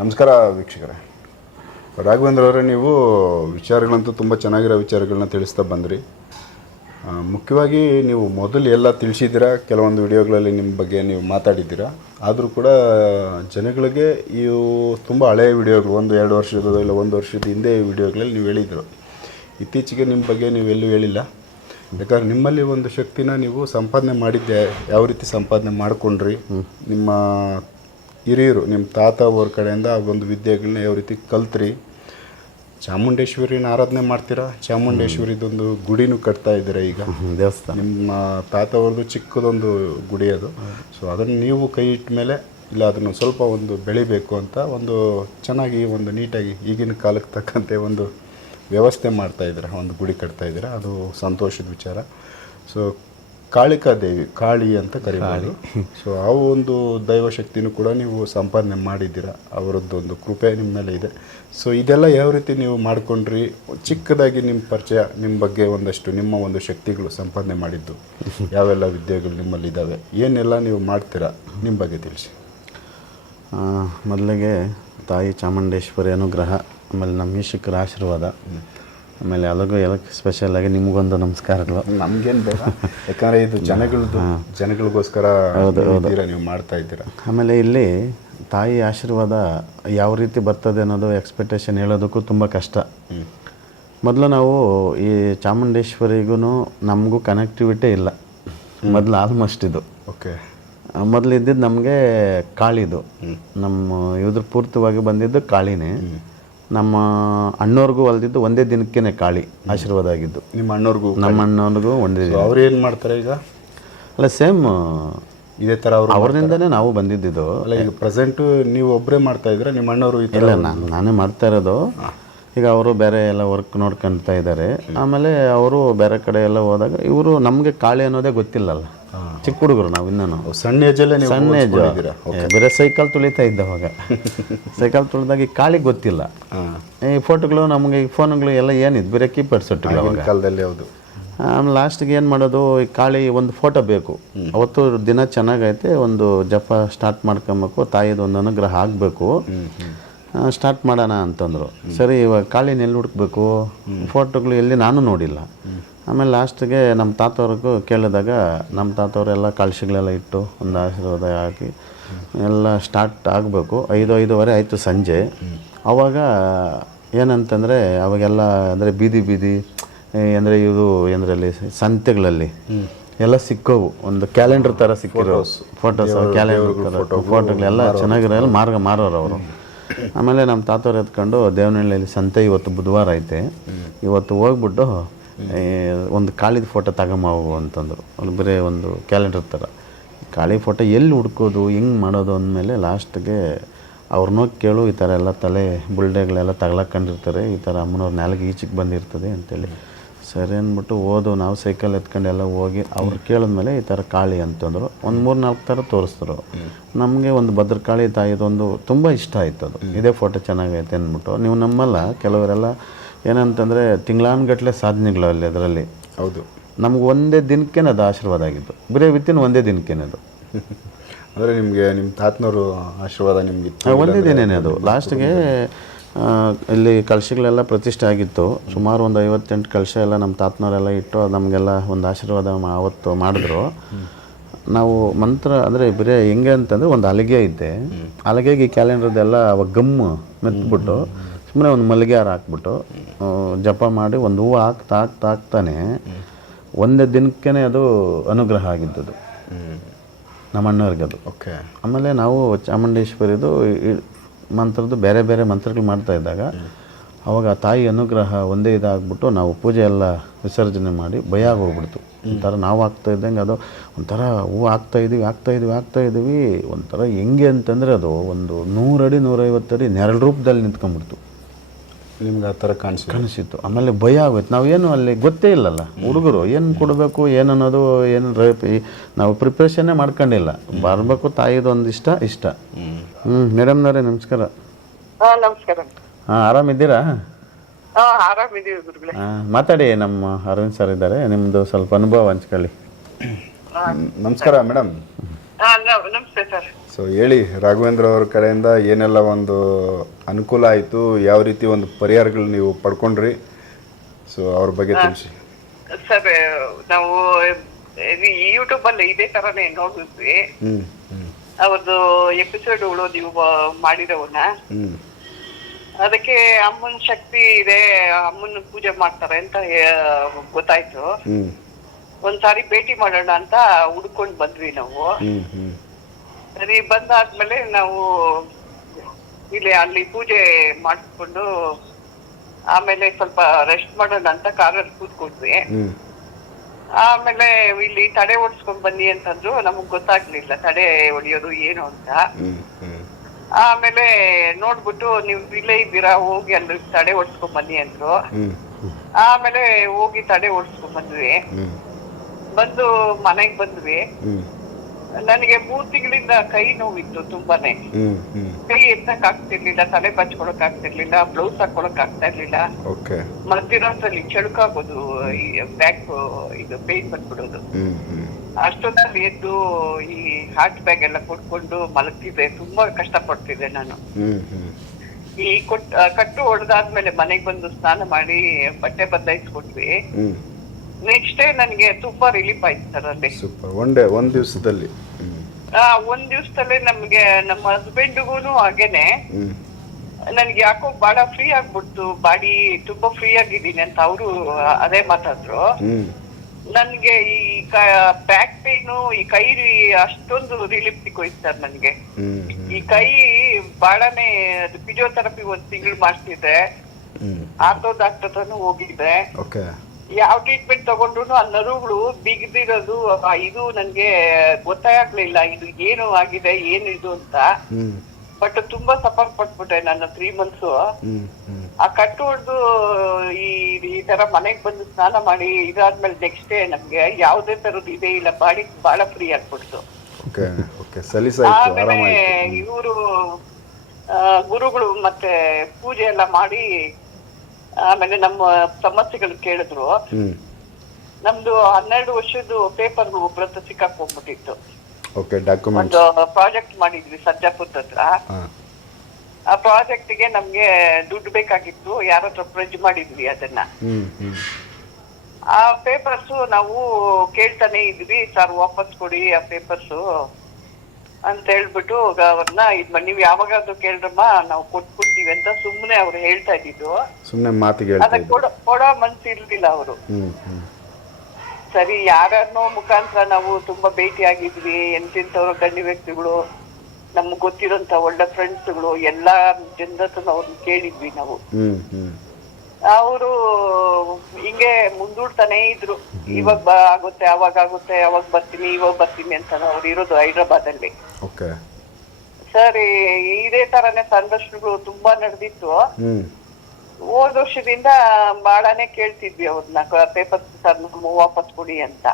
ನಮಸ್ಕಾರ ವೀಕ್ಷಕರೇ. ರಾಘವೇಂದ್ರ ಅವರೇ ನೀವು ವಿಚಾರಗಳಂತೂ ತುಂಬ ಚೆನ್ನಾಗಿರೋ ವಿಚಾರಗಳನ್ನ ತಿಳಿಸ್ತಾ ಬಂದ್ರಿ. ಮುಖ್ಯವಾಗಿ ನೀವು ಮೊದಲು ಎಲ್ಲ ತಿಳಿಸಿದ್ದೀರಾ? ಕೆಲವೊಂದು ವಿಡಿಯೋಗಳಲ್ಲಿ ನಿಮ್ಮ ಬಗ್ಗೆ ನೀವು ಮಾತಾಡಿದ್ದೀರಾ? ಆದರೂ ಕೂಡ ಜನಗಳಿಗೆ ಇವು ತುಂಬ ಹಳೆಯ ವಿಡಿಯೋಗಳು ಒಂದು ಎರಡು ವರ್ಷದ ಇಲ್ಲ ಒಂದು ವರ್ಷದ ಹಿಂದೆ ವಿಡಿಯೋಗಳಲ್ಲಿ ನೀವು ಹೇಳಿದರು. ಇತ್ತೀಚೆಗೆ ನಿಮ್ಮ ಬಗ್ಗೆ ನೀವು ಎಲ್ಲೂ ಹೇಳಿಲ್ಲ. ಬೇಕಾದ್ರೆ ನಿಮ್ಮಲ್ಲಿ ಒಂದು ಶಕ್ತಿನ ನೀವು ಸಂಪಾದನೆ ಮಾಡಿದ್ದೆ ಯಾವ ರೀತಿ ಸಂಪಾದನೆ ಮಾಡಿಕೊಂಡ್ರಿ? ನಿಮ್ಮ ಹಿರಿಯರು ನಿಮ್ಮ ತಾತ ಅವ್ರ ಕಡೆಯಿಂದ ಆ ಒಂದು ವಿದ್ಯೆಗಳನ್ನ ಯಾವ ರೀತಿ ಕಲ್ತ್ರಿ? ಚಾಮುಂಡೇಶ್ವರಿನ ಆರಾಧನೆ ಮಾಡ್ತೀರಾ? ಚಾಮುಂಡೇಶ್ವರಿದೊಂದು ಗುಡಿನೂ ಕಟ್ತಾ ಇದ್ದೀರ ಈಗ? ದೇವಸ್ಥಾನ. ನಿಮ್ಮ ತಾತ ಅವ್ರದ್ದು ಚಿಕ್ಕದೊಂದು ಗುಡಿ ಅದು. ಸೊ ಅದನ್ನು ನೀವು ಕೈ ಇಟ್ಟ ಮೇಲೆ ಇಲ್ಲ ಅದನ್ನು ಸ್ವಲ್ಪ ಒಂದು ಬೆಳಿಬೇಕು ಅಂತ ಒಂದು ಚೆನ್ನಾಗಿ ಒಂದು ನೀಟಾಗಿ ಈಗಿನ ಕಾಲಕ್ಕೆ ತಕ್ಕಂತೆ ಒಂದು ವ್ಯವಸ್ಥೆ ಮಾಡ್ತಾ ಇದ್ದೀರ? ಒಂದು ಗುಡಿ ಕಟ್ತಾ ಇದ್ದೀರ? ಅದು ಸಂತೋಷದ ವಿಚಾರ. ಸೊ ಕಾಳಿಕಾ ದೇವಿ ಕಾಳಿ ಅಂತ ಕರಿಬೋದು. ಸೊ ಆ ಒಂದು ದೈವಶಕ್ತಿನೂ ಕೂಡ ನೀವು ಸಂಪಾದನೆ ಮಾಡಿದ್ದೀರಾ? ಅವರದ್ದೊಂದು ಕೃಪೆ ನಿಮ್ಮ ಮೇಲೆ ಇದೆ. ಸೊ ಇದೆಲ್ಲ ಯಾವ ರೀತಿ ನೀವು ಮಾಡ್ಕೊಂಡ್ರಿ? ಚಿಕ್ಕದಾಗಿ ನಿಮ್ಮ ಪರಿಚಯ ನಿಮ್ಮ ಬಗ್ಗೆ ಒಂದಷ್ಟು ನಿಮ್ಮ ಒಂದು ಶಕ್ತಿಗಳು ಸಂಪಾದನೆ ಮಾಡಿದ್ದು. ಯಾವೆಲ್ಲ ವಿದ್ಯೆಗಳು ನಿಮ್ಮಲ್ಲಿ ಇದ್ದಾವೆ ಏನೆಲ್ಲ ನೀವು ಮಾಡ್ತೀರಾ? ನಿಮ್ಮ ಬಗ್ಗೆ ತಿಳಿಸಿ. ಮೊದಲಿಗೆ ತಾಯಿ ಚಾಮುಂಡೇಶ್ವರಿ ಅನುಗ್ರಹ ಆಮೇಲೆ ನಮ್ಮ ಈಶಕರ ಆಶೀರ್ವಾದ. ಆಮೇಲೆ ಅಲಗು ಎಲ್ಲ ಸ್ಪೆಷಲಾಗಿ ನಿಮಗೊಂದು ನಮಸ್ಕಾರಗಳು. ನಮ್ಗೇನು ಬೇಡ. ಯಾಕಂದ್ರೆ ಇದು ಜನಗಳದ್ದು ಜನಗಳಿಗೋಸ್ಕರ ಇದ್ದೀರಾ ನೀವು ಮಾಡ್ತಾ ಇದ್ದೀರಾ. ಆಮೇಲೆ ಇಲ್ಲಿ ತಾಯಿ ಆಶೀರ್ವಾದ ಯಾವ ರೀತಿ ಬರ್ತದೆ ಅನ್ನೋದು ಎಕ್ಸ್ಪೆಕ್ಟೇಷನ್ ಹೇಳೋದಕ್ಕೂ ತುಂಬ ಕಷ್ಟ. ಮೊದಲು ನಾವು ಈ ಚಾಮುಂಡೇಶ್ವರಿಗೂ ನಮಗೂ ಕನೆಕ್ಟಿವಿಟಿ ಇಲ್ಲ. ಮೊದಲು ಆಲ್ಮೋಸ್ಟ್ ಇದು. ಓಕೆ. ಮೊದಲು ಇದ್ದಿದ್ದು ನಮಗೆ ಕಾಳಿದು. ನಮ್ಮ ಇದ್ರ ಪೂರ್ತಿವಾಗಿ ಬಂದಿದ್ದು ಕಾಳಿನೇ. ನಮ್ಮ ಅಣ್ಣವ್ರಿಗೂ ಹೊಲ್ದಿದ್ದು ಒಂದೇ ದಿನಕ್ಕೇನೆ ಕಾಳಿ ಆಶೀರ್ವಾದ ಆಗಿದ್ದು. ನಿಮ್ಮ ಅಣ್ಣವ್ರಿಗೂ ನಮ್ಮ ಅಣ್ಣವ್ರಿಗೂ ಒಂದೇ ದಿನ. ಅವ್ರು ಏನು ಮಾಡ್ತಾರೆ ಈಗ? ಅಲ್ಲ ಸೇಮ್ ಇದೇ ಥರ ಅವರು ಅವ್ರದಿಂದನೇ ನಾವು ಬಂದಿದ್ದು ಅಲ್ಲ ಈಗ ಪ್ರೆಸೆಂಟು ನೀವು ಒಬ್ಬರೇ ಮಾಡ್ತಾ ಇದ್ರೆ ನಿಮ್ಮ ಅಣ್ಣವರು ಇಲ್ಲ ನಾನು ನಾನೇ ಮಾಡ್ತಾ ಇರೋದು. ಈಗ ಅವರು ಬೇರೆ ಎಲ್ಲ ವರ್ಕ್ ನೋಡ್ಕೊಂತ ಇದ್ದಾರೆ. ಆಮೇಲೆ ಅವರು ಬೇರೆ ಕಡೆ ಎಲ್ಲ ಹೋದಾಗ ಇವರು ನಮಗೆ ಕಾಳಿ ಅನ್ನೋದೇ ಗೊತ್ತಿಲ್ಲಲ್ಲ. ಚಿಕ್ಕ ಹುಡುಗರು ನಾವು ಇನ್ನೂ. ಸಣ್ಣ ಏಜಲ್ಲೇ ನೀವು ಸಣ್ಣ ಏಜ್? ಬರೀ ಸೈಕಲ್ ತುಳಿತಾ ಇದ್ದ ಅವಾಗ. ಸೈಕಲ್ ತುಳಿದಾಗ ಈ ಕಾಳಿ ಗೊತ್ತಿಲ್ಲ. ಈ ಫೋಟೋಗಳು ನಮಗೆ ಈ ಫೋನ್ಗಳು ಎಲ್ಲ ಏನಿದೆ? ಬೇರೆ ಕೀಪ್ಯಾಡ್ ಸೆಟ್ಗಳು ಅವಾಗ. ಕಾಲದಲ್ಲಿ ಹೌದು. ಆಮೇಲೆ ಲಾಸ್ಟಿಗೆ ಏನು ಮಾಡೋದು? ಈ ಕಾಳಿ ಒಂದು ಫೋಟೋ ಬೇಕು. ಅವತ್ತು ದಿನ ಚೆನ್ನಾಗೈತೆ ಒಂದು ಜಪ ಸ್ಟಾರ್ಟ್ ಮಾಡ್ಕೊಬೇಕು ತಾಯಿದು ಒಂದು ಅನುಗ್ರಹ ಆಗಬೇಕು. ಸ್ಟಾರ್ಟ್ ಮಾಡೋಣ ಅಂತಂದರು. ಸರಿ ಇವಾಗ ಕಾಳಿನ ಎಲ್ಲಿ ಹುಡುಕ್ಬೇಕು? ಫೋಟೋಗಳು ಎಲ್ಲಿ ನಾನು ನೋಡಿಲ್ಲ. ಆಮೇಲೆ ಲಾಸ್ಟಿಗೆ ನಮ್ಮ ತಾತವ್ರಿಗೂ ಕೇಳಿದಾಗ ನಮ್ಮ ತಾತವರೆಲ್ಲ ಕಳಶಗಳೆಲ್ಲ ಇಟ್ಟು ಒಂದು ಆಶೀರ್ವಾದ ಹಾಕಿ ಎಲ್ಲ ಸ್ಟಾರ್ಟ್ ಆಗಬೇಕು. ಐದು ಐದುವರೆ ಆಯಿತು ಸಂಜೆ. ಆವಾಗ ಏನಂತಂದರೆ ಅವಾಗೆಲ್ಲ ಅಂದರೆ ಬೀದಿ ಬೀದಿ ಅಂದರೆ ಇದು ಏನರಲ್ಲಿ ಸಂತೆಗಳಲ್ಲಿ ಎಲ್ಲ ಸಿಕ್ಕವು. ಒಂದು ಕ್ಯಾಲೆಂಡರ್ ಥರ ಸಿಕ್ಕಿರೋ ಫೋಟೋಸ್ ಕ್ಯಾಲೆಂಡರ್ ಥರ ಫೋಟೋಗಳೆಲ್ಲ ಚೆನ್ನಾಗಿರೋಲ್ಲ ಮಾರ್ಗ ಮಾರೋರು ಅವರು. ಆಮೇಲೆ ನಮ್ಮ ತಾತವ್ರು ಎತ್ಕೊಂಡು ದೇವನಹಳ್ಳಿಯಲ್ಲಿ ಸಂತೆ ಇವತ್ತು ಬುಧವಾರ ಐತೆ. ಇವತ್ತು ಹೋಗ್ಬಿಟ್ಟು ಒಂದು ಕಾಳಿದ ಫೋಟೋ ತಗೊಂಬು ಅಂತಂದರು. ಅಲ್ಲಿ ಬರೀ ಒಂದು ಕ್ಯಾಲೆಂಡರ್ ಥರ ಕಾಳಿ ಫೋಟೋ ಎಲ್ಲಿ ಹುಡ್ಕೋದು ಹೆಂಗೆ ಮಾಡೋದು ಅಂದಮೇಲೆ ಲಾಸ್ಟ್ಗೆ ಅವ್ರನ್ನೋ ಕೇಳು ಈ ಥರ ಎಲ್ಲ ತಲೆ ಬುಲ್ಡೆಗಳೆಲ್ಲ ತಗ್ಲಾಕೊಂಡಿರ್ತಾರೆ ಈ ಥರ ಅಮ್ಮನವ್ರ ನಾಲ್ಗೆ ಈಚೆಗೆ ಬಂದಿರ್ತದೆ ಅಂತೇಳಿ. ಸರಿ ಅಂದ್ಬಿಟ್ಟು ಓದು ನಾವು ಸೈಕಲ್ ಎತ್ಕೊಂಡು ಎಲ್ಲ ಹೋಗಿ ಅವ್ರು ಕೇಳಿದ್ಮೇಲೆ ಈ ಥರ ಕಾಳಿ ಅಂತಂದರು. ಒಂದು ಮೂರು ನಾಲ್ಕು ಥರ ತೋರಿಸಿದ್ರು ನಮಗೆ ಒಂದು ಭದ್ರಕಾಳಿ ತಾಯಿದೊಂದು ತುಂಬ ಇಷ್ಟ ಆಯ್ತು ಅದು ಇದೇ ಫೋಟೋ ಚೆನ್ನಾಗೈತೆ ಅಂದ್ಬಿಟ್ಟು. ನೀವು ನಮ್ಮಲ್ಲ ಕೆಲವರೆಲ್ಲ ಏನಂತಂದರೆ ತಿಂಗಳಾನ್ಗಟ್ಲೆ ಸಾಧನೆಗಳು ಅಲ್ಲಿ ಅದರಲ್ಲಿ. ಹೌದು. ನಮ್ಗೆ ಒಂದೇ ದಿನಕ್ಕೇನೆ ಅದು ಆಶೀರ್ವಾದ ಆಗಿದ್ದು. ಬರೀ ವಿತಿನ್ ಒಂದೇ ದಿನಕ್ಕೇನೆ ಅದು. ಅಂದರೆ ನಿಮಗೆ ನಿಮ್ಮ ತಾತನವರು ಆಶೀರ್ವಾದ ನಿಮಗೆ ಒಂದೇ ದಿನನೇ ಅದು. ಲಾಸ್ಟ್ಗೆ ಇಲ್ಲಿ ಕಳಶಗಳೆಲ್ಲ ಪ್ರತಿಷ್ಠೆ ಆಗಿತ್ತು. ಸುಮಾರು ಒಂದು ಐವತ್ತೆಂಟು ಕಳಶ ಎಲ್ಲ ನಮ್ಮ ತಾತನವರೆಲ್ಲ ಇಟ್ಟು ನಮಗೆಲ್ಲ ಒಂದು ಆಶೀರ್ವಾದ ಅವತ್ತು ಮಾಡಿದ್ರು. ನಾವು ಮಂತ್ರ ಅಂದರೆ ಬರೀ ಹೆಂಗೆ ಅಂತಂದರೆ ಒಂದು ಅಲಗೆ ಇದ್ದೆ. ಅಲಗೆಗೆ ಈ ಕ್ಯಾಲೆಂಡರ್ದೆಲ್ಲ ಅವಾಗ ಗಮ್ಮು ಮೆತ್ಬಿಟ್ಟು. ಸುಮ್ಮನೆ ಒಂದು ಮಲ್ಲಿಗೆ ಹಾರ ಹಾಕ್ಬಿಟ್ಟು ಜಪ ಮಾಡಿ ಒಂದು ಹೂವು ಹಾಕ್ತಾ ಹಾಕ್ತಾ ಹಾಕ್ತಾನೆ ಒಂದೇ ದಿನಕ್ಕೇ ಅದು ಅನುಗ್ರಹ ಆಗಿದ್ದದು ನಮ್ಮ ಅಣ್ಣವ್ರಿಗೆ ಅದು. ಓಕೆ. ಆಮೇಲೆ ನಾವು ಚಾಮುಂಡೇಶ್ವರಿದು ಮಂತ್ರದ್ದು ಬೇರೆ ಬೇರೆ ಮಂತ್ರಗಳು ಮಾಡ್ತಾ ಇದ್ದಾಗ ಅವಾಗ ಆ ತಾಯಿ ಅನುಗ್ರಹ ಒಂದೇ ಇದಾಗ್ಬಿಟ್ಟು ನಾವು ಪೂಜೆ ಎಲ್ಲ ವಿಸರ್ಜನೆ ಮಾಡಿ ಭಯ ಆಗೋಗ್ಬಿಡ್ತು. ಒಂಥರ ನಾವು ಆಗ್ತಾ ಇದ್ದಂಗೆ ಅದು ಒಂಥರ ಹೂವು ಆಗ್ತಾ ಇದ್ದೀವಿ ಆಗ್ತಾ ಇದ್ದೀವಿ ಆಗ್ತಾ ಇದ್ದೀವಿ ಒಂಥರ ಹೆಂಗೆ ಅಂತಂದರೆ ಅದು ಒಂದು ನೂರಡಿ ನೂರೈವತ್ತು ಅಡಿ ನೆರಳು ರೂಪದಲ್ಲಿ ನಿಂತ್ಕೊಂಡ್ಬಿಡ್ತು. ನಿಮ್ಗೆ ಆ ಥರ ಕಾಣಿಸಿ ಕಾಣಿಸಿತ್ತು. ಆಮೇಲೆ ಭಯ ಆಗೋಯ್ತು. ನಾವೇನು ಅಲ್ಲಿ ಗೊತ್ತೇ ಇಲ್ಲಲ್ಲ. ಹುಡುಗರು ಏನು ಕೊಡಬೇಕು ಏನನ್ನೋದು ಅನ್ನೋದು ಏನು ರೇಪಿ ನಾವು ಪ್ರಿಪ್ರೇಷನ್ನೇ ಮಾಡ್ಕೊಂಡಿಲ್ಲ. ಬರಬೇಕು ತಾಯಿದು ಒಂದಿಷ್ಟ ಇಷ್ಟ ಇಷ್ಟ. ಹ್ಞೂ ಮೇಡಮ್ನವರೇ ನಮಸ್ಕಾರ. ಹಾ ನಮಸ್ಕಾರ. ಹಾಂ ಆರಾಮಿದ್ದೀರಾ ಹಾ ಮಾತಾಡಿ ನಮ್ಮ ಅರವಿಂದ್ ಸರ್ ಇದ್ದಾರೆ. ನಿಮ್ಮದು ಸ್ವಲ್ಪ ಅನುಭವ ಹಂಚ್ಕೊಳ್ಳಿ. ನಮಸ್ಕಾರ ಮೇಡಮ್ ನಮಸ್ತೆ ಸರ್. ಸೊ ಹೇಳಿ ರಾಘವೇಂದ್ರ ಅವ್ರ ಕಡೆಯಿಂದ ಏನೆಲ್ಲ ಒಂದು ಅನುಕೂಲ ಆಯಿತು? ಯಾವ ರೀತಿ ಒಂದು ಪರಿಹಾರಗಳು ನೀವು ಪಡ್ಕೊಂಡ್ರಿ? ಸೊ ಅವ್ರ ಬಗ್ಗೆ ತಿಳಿಸಿ. ಸರ್ ನಾವು ಯೂಟ್ಯೂಬ್ ಅಲ್ಲಿ ಇದೇ ತರನೇ ನೋಡಿದ್ವಿ. ಅವ್ರದ್ದು ಎಪಿಸೋಡ್ಗಳು ನೀವು ಮಾಡಿದವನ್ನ. ಅದಕ್ಕೆ ಅಮ್ಮನ ಶಕ್ತಿ ಇದೆ ಅಮ್ಮನ ಪೂಜೆ ಮಾಡ್ತಾರೆ ಅಂತ ಗೊತ್ತಾಯ್ತು. ಒಂದ್ಸಾರಿ ಭೇಟಿ ಮಾಡೋಣ ಅಂತ ಹುಡ್ಕೊಂಡ್ ಬಂದ್ವಿ ನಾವು. ಸರಿ ಬಂದಾದ್ಮೇಲೆ ನಾವು ಇಲ್ಲಿ ಅಲ್ಲಿ ಪೂಜೆ ಮಾಡಿಸ್ಕೊಂಡು ಆಮೇಲೆ ಸ್ವಲ್ಪ ರೆಸ್ಟ್ ಮಾಡೋಣ ಅಂತ ಕಾರಲ್ಲಿ ಕೂತ್ಕೊಂಡ್ವಿ. ಆಮೇಲೆ ಇಲ್ಲಿ ತಡೆ ಓಡಿಸ್ಕೊಂಡ್ ಬನ್ನಿ ಅಂತಂದ್ರು ನಮಗ್ ಗೊತ್ತಾಗ್ಲಿಲ್ಲ ತಡೆ ಹೊಡಿಯೋದು ಏನು ಅಂತ. ಆಮೇಲೆ ನೋಡ್ಬಿಟ್ಟು ನೀವು ಇಲ್ಲೇ ಇದ್ದೀರಾ ಹೋಗಿ ಅಲ್ಲಿ ತಡೆ ಓಡಿಸ್ಕೊಂಡ್ ಬನ್ನಿ ಅಂದ್ರು. ಆಮೇಲೆ ಹೋಗಿ ತಡೆ ಓಡಿಸ್ಕೊಂಡ್ ಬಂದ್ವಿ. ಬಂದು ಮನೆಗೆ ಬಂದ್ವಿ. ನನಗೆ ಮೂರ್ ತಿಂಗಳಿಂದ ಕೈ ನೋವಿತ್ತು ತುಂಬಾನೇ. ಕೈ ಎತ್ತಕ್ ಆಗ್ತಿರ್ಲಿಲ್ಲ ತಲೆ ಬಚ್ಕೊಳಕ್ ಆಗ್ತಿರ್ಲಿಲ್ಲ ಬ್ಲೌಸ್ ಹಾಕೊಳಕ್ ಆಗ್ತಾ ಇರ್ಲಿಲ್ಲ. ಮಧ್ಯರಾತ್ರಲ್ಲಿ ಚಳುಕಾಗೋದು ಬ್ಯಾಕ್ ಇದು ಪೇನ್ ಬಂದ್ಬಿಡೋದು. ಅಷ್ಟೊತ್ತಲ್ಲಿ ಎದ್ದು ಈ ಹಾರ್ಟ್ ಬ್ಯಾಗ್ ಎಲ್ಲ ಕೊಟ್ಕೊಂಡು ಮಲಗ್ತಿದ್ದೆ. ತುಂಬಾ ಕಷ್ಟ ಪಡ್ತಿದ್ದೆ ನಾನು ಈ ಕೊಟ್ ಕಟ್ಟು ಹೊಡೆದಾದ್ಮೇಲೆ ಮನೆಗ್ ಬಂದು ಸ್ನಾನ ಮಾಡಿ ಬಟ್ಟೆ ಬದಲಾಯಿಸ್ಕೊಟ್ವಿ. ಹ್ಞೂ ನೆಕ್ಸ್ಟ್ ಡೇ ನನಗೆ ತುಂಬಾ ರಿಲೀಫ್ ಆಯ್ತು ಸರ್ ಅಲ್ಲಿ. ಸೂಪರ್ ಒನ್ ಡೇ ಒಂದು ದಿವಸದಲ್ಲಿ. ಆ, ಒಂದ್ ದಿವಸದಲ್ಲೇ ನಮ್ಗೆ ನಮ್ಮ ಹಸ್ಬೆಂಡ್ಗೂನು ಹಾಗೇನೆ. ನನ್ಗೆ ಯಾಕೋ ಬಹಳ ಫ್ರೀ ಆಗ್ಬಿಡ್ತು. ಬಾಡಿ ತುಂಬಾ ಫ್ರೀ ಆಗಿದ್ದೀನಿ ಅಂತ ಅವರು ಅದೇ ಮಾತಾದ್ರು. ನನ್ಗೆ ಈ ಬ್ಯಾಕ್ ಪೇನು ಈ ಕೈ ಅಷ್ಟೊಂದು ರಿಲೀಫ್ ಸಿಕ್ಕೋಯ್ತು ಸರ್ ನನ್ಗೆ. ಈ ಕೈ ಬಹಳನೇ ಫಿಸಿಯೋಥೆರಪಿ ಒಂದ್ ತಿಂಗಳು ಮಾಡ್ತಿದ್ದೆ. ಆರ್ಥೋ ಡಾಕ್ಟರ್ ಹೋಗಿದ್ದೆ. ಓಕೆ ಯಾವ ಟ್ರೀಟ್ಮೆಂಟ್ ತಗೊಂಡ್ರು ಆ ನರುಗಳು ಬಿಗಿದಿರೋದು ಇದು ನನ್ಗೆ ಗೊತ್ತಾಗ್ಲಿಲ್ಲ. ಇದು ಏನು ಆಗಿದೆ ಏನು ಇದು ಅಂತ. ಬಟ್ ತುಂಬಾ ಸಫರ್ ಪಟ್ಬಿಟ್ಟೆ ನನ್ನ ತ್ರೀ ಮಂತ್ಸ್ ಆ ಕಟ್ಟು ಹೊಡೆದು ಈ ಈ ತರ ಮನೆಗ್ ಬಂದು ಸ್ನಾನ ಮಾಡಿ ಇದಾದ್ಮೇಲೆ ನೆಕ್ಸ್ಟ್ ಡೇ ನಮ್ಗೆ ಯಾವ್ದೇ ತರದ್ ಇದೇ ಇಲ್ಲ. ಬಾಡಿ ಬಹಳ ಫ್ರೀ ಆಗ್ಬಿಡ್ತು. ಆಮೇಲೆ ಇವರು ಗುರುಗಳು ಮತ್ತೆ ಪೂಜೆ ಎಲ್ಲ ಮಾಡಿ ಆಮೇಲೆ ನಮ್ಮ ಸಮಸ್ಯೆಗಳು ಕೇಳಿದ್ರು. ನಮ್ದು ಹನ್ನೆರಡು ವರ್ಷದ್ದು ಪೇಪರ್ ಒಬ್ರ ಸಿಕ್ಕಾಕ್ ಹೋಗ್ಬಿಟ್ಟಿತ್ತು ಓಕೆ ಒಂದು ಪ್ರಾಜೆಕ್ಟ್ ಮಾಡಿದ್ವಿ ಸರ್ಜಾಪುರದ ಹತ್ರ. ಆ ಪ್ರಾಜೆಕ್ಟ್ಗೆ ನಮ್ಗೆ ದುಡ್ಡು ಬೇಕಾಗಿತ್ತು. ಯಾರ ಹತ್ರ ಪ್ರೆಜ್ ಮಾಡಿದ್ವಿ ಅದನ್ನ. ಆ ಪೇಪರ್ಸ್ ನಾವು ಕೇಳ್ತಾನೆ ಇದ್ವಿ. ಸರ್ ವಾಪಸ್ ಕೊಡಿ ಆ ಪೇಪರ್ಸ್ ಅಂತ ಹೇಳ್ಬಿಟ್ಟು ಅವ್ರನ್ನ ಇದ್ ನೀವ್ ನೀವು ಯಾವಾಗಾದ್ರೂ ಕೇಳ್ರಮ್ಮ ನಾವು ಕೊಟ್ಬಿಡ್ತೀವಿ ಅಂತ ಸುಮ್ನೆ ಅವ್ರು ಹೇಳ್ತಾ ಇದ್ದಿದ್ದು. ಸುಮ್ನೆ ಮಾತಿಗೆ ಹೇಳ್ತಾ ಅದಕ್ಕೆ ಇದ್ದೆ ಕೊಡೋ ಕೊಡೋ ಮನ್ಸು ಇರ್ಲಿಲ್ಲ ಅವರು ಸರಿ ಯಾರನ್ನೋ ಮುಖಾಂತರ ನಾವು ತುಂಬಾ ಭೇಟಿ ಆಗಿದ್ವಿ ಎಂತೆಂಥವ್ರು ಗಣ್ಯ ವ್ಯಕ್ತಿಗಳು ನಮ್ಗೆ ಗೊತ್ತಿರೋಂತ ಒಳ್ಳೆ ಫ್ರೆಂಡ್ಸ್ಗಳು ಎಲ್ಲಾ ಜನರ ಅವ್ರನ್ನ ಕೇಳಿದ್ವಿ ನಾವು. ಹ್ಮ್ ಹ್ಞೂ ಅವರು ಹಿಂಗೆ ಮುಂದೂಡ್ತಾನೆ ಇದ್ರು. ಇವಾಗ ಆಗುತ್ತೆ ಅವಾಗ ಆಗುತ್ತೆ ಅವಾಗ ಬರ್ತೀನಿ ಇವಾಗ ಬರ್ತೀನಿ ಅಂತ ಅವ್ರು ಇರೋದು ಹೈದ್ರಾಬಾದ್ ಅಲ್ಲಿ ಓಕೆ. ಸರಿ ಇದೇ ತರನೇ ಸಂದರ್ಶನಗಳು ತುಂಬಾ ನಡೆದಿತ್ತು. ಹೋದ ವರ್ಷದಿಂದ ಬಾಳಾನೆ ಕೇಳ್ತಿದ್ವಿ ಅವ್ರನ್ನ ಪೇಪರ್ ಸರ್ ನಮ್ಮ ವಾಪಸ್ ಕೊಡಿ ಅಂತ.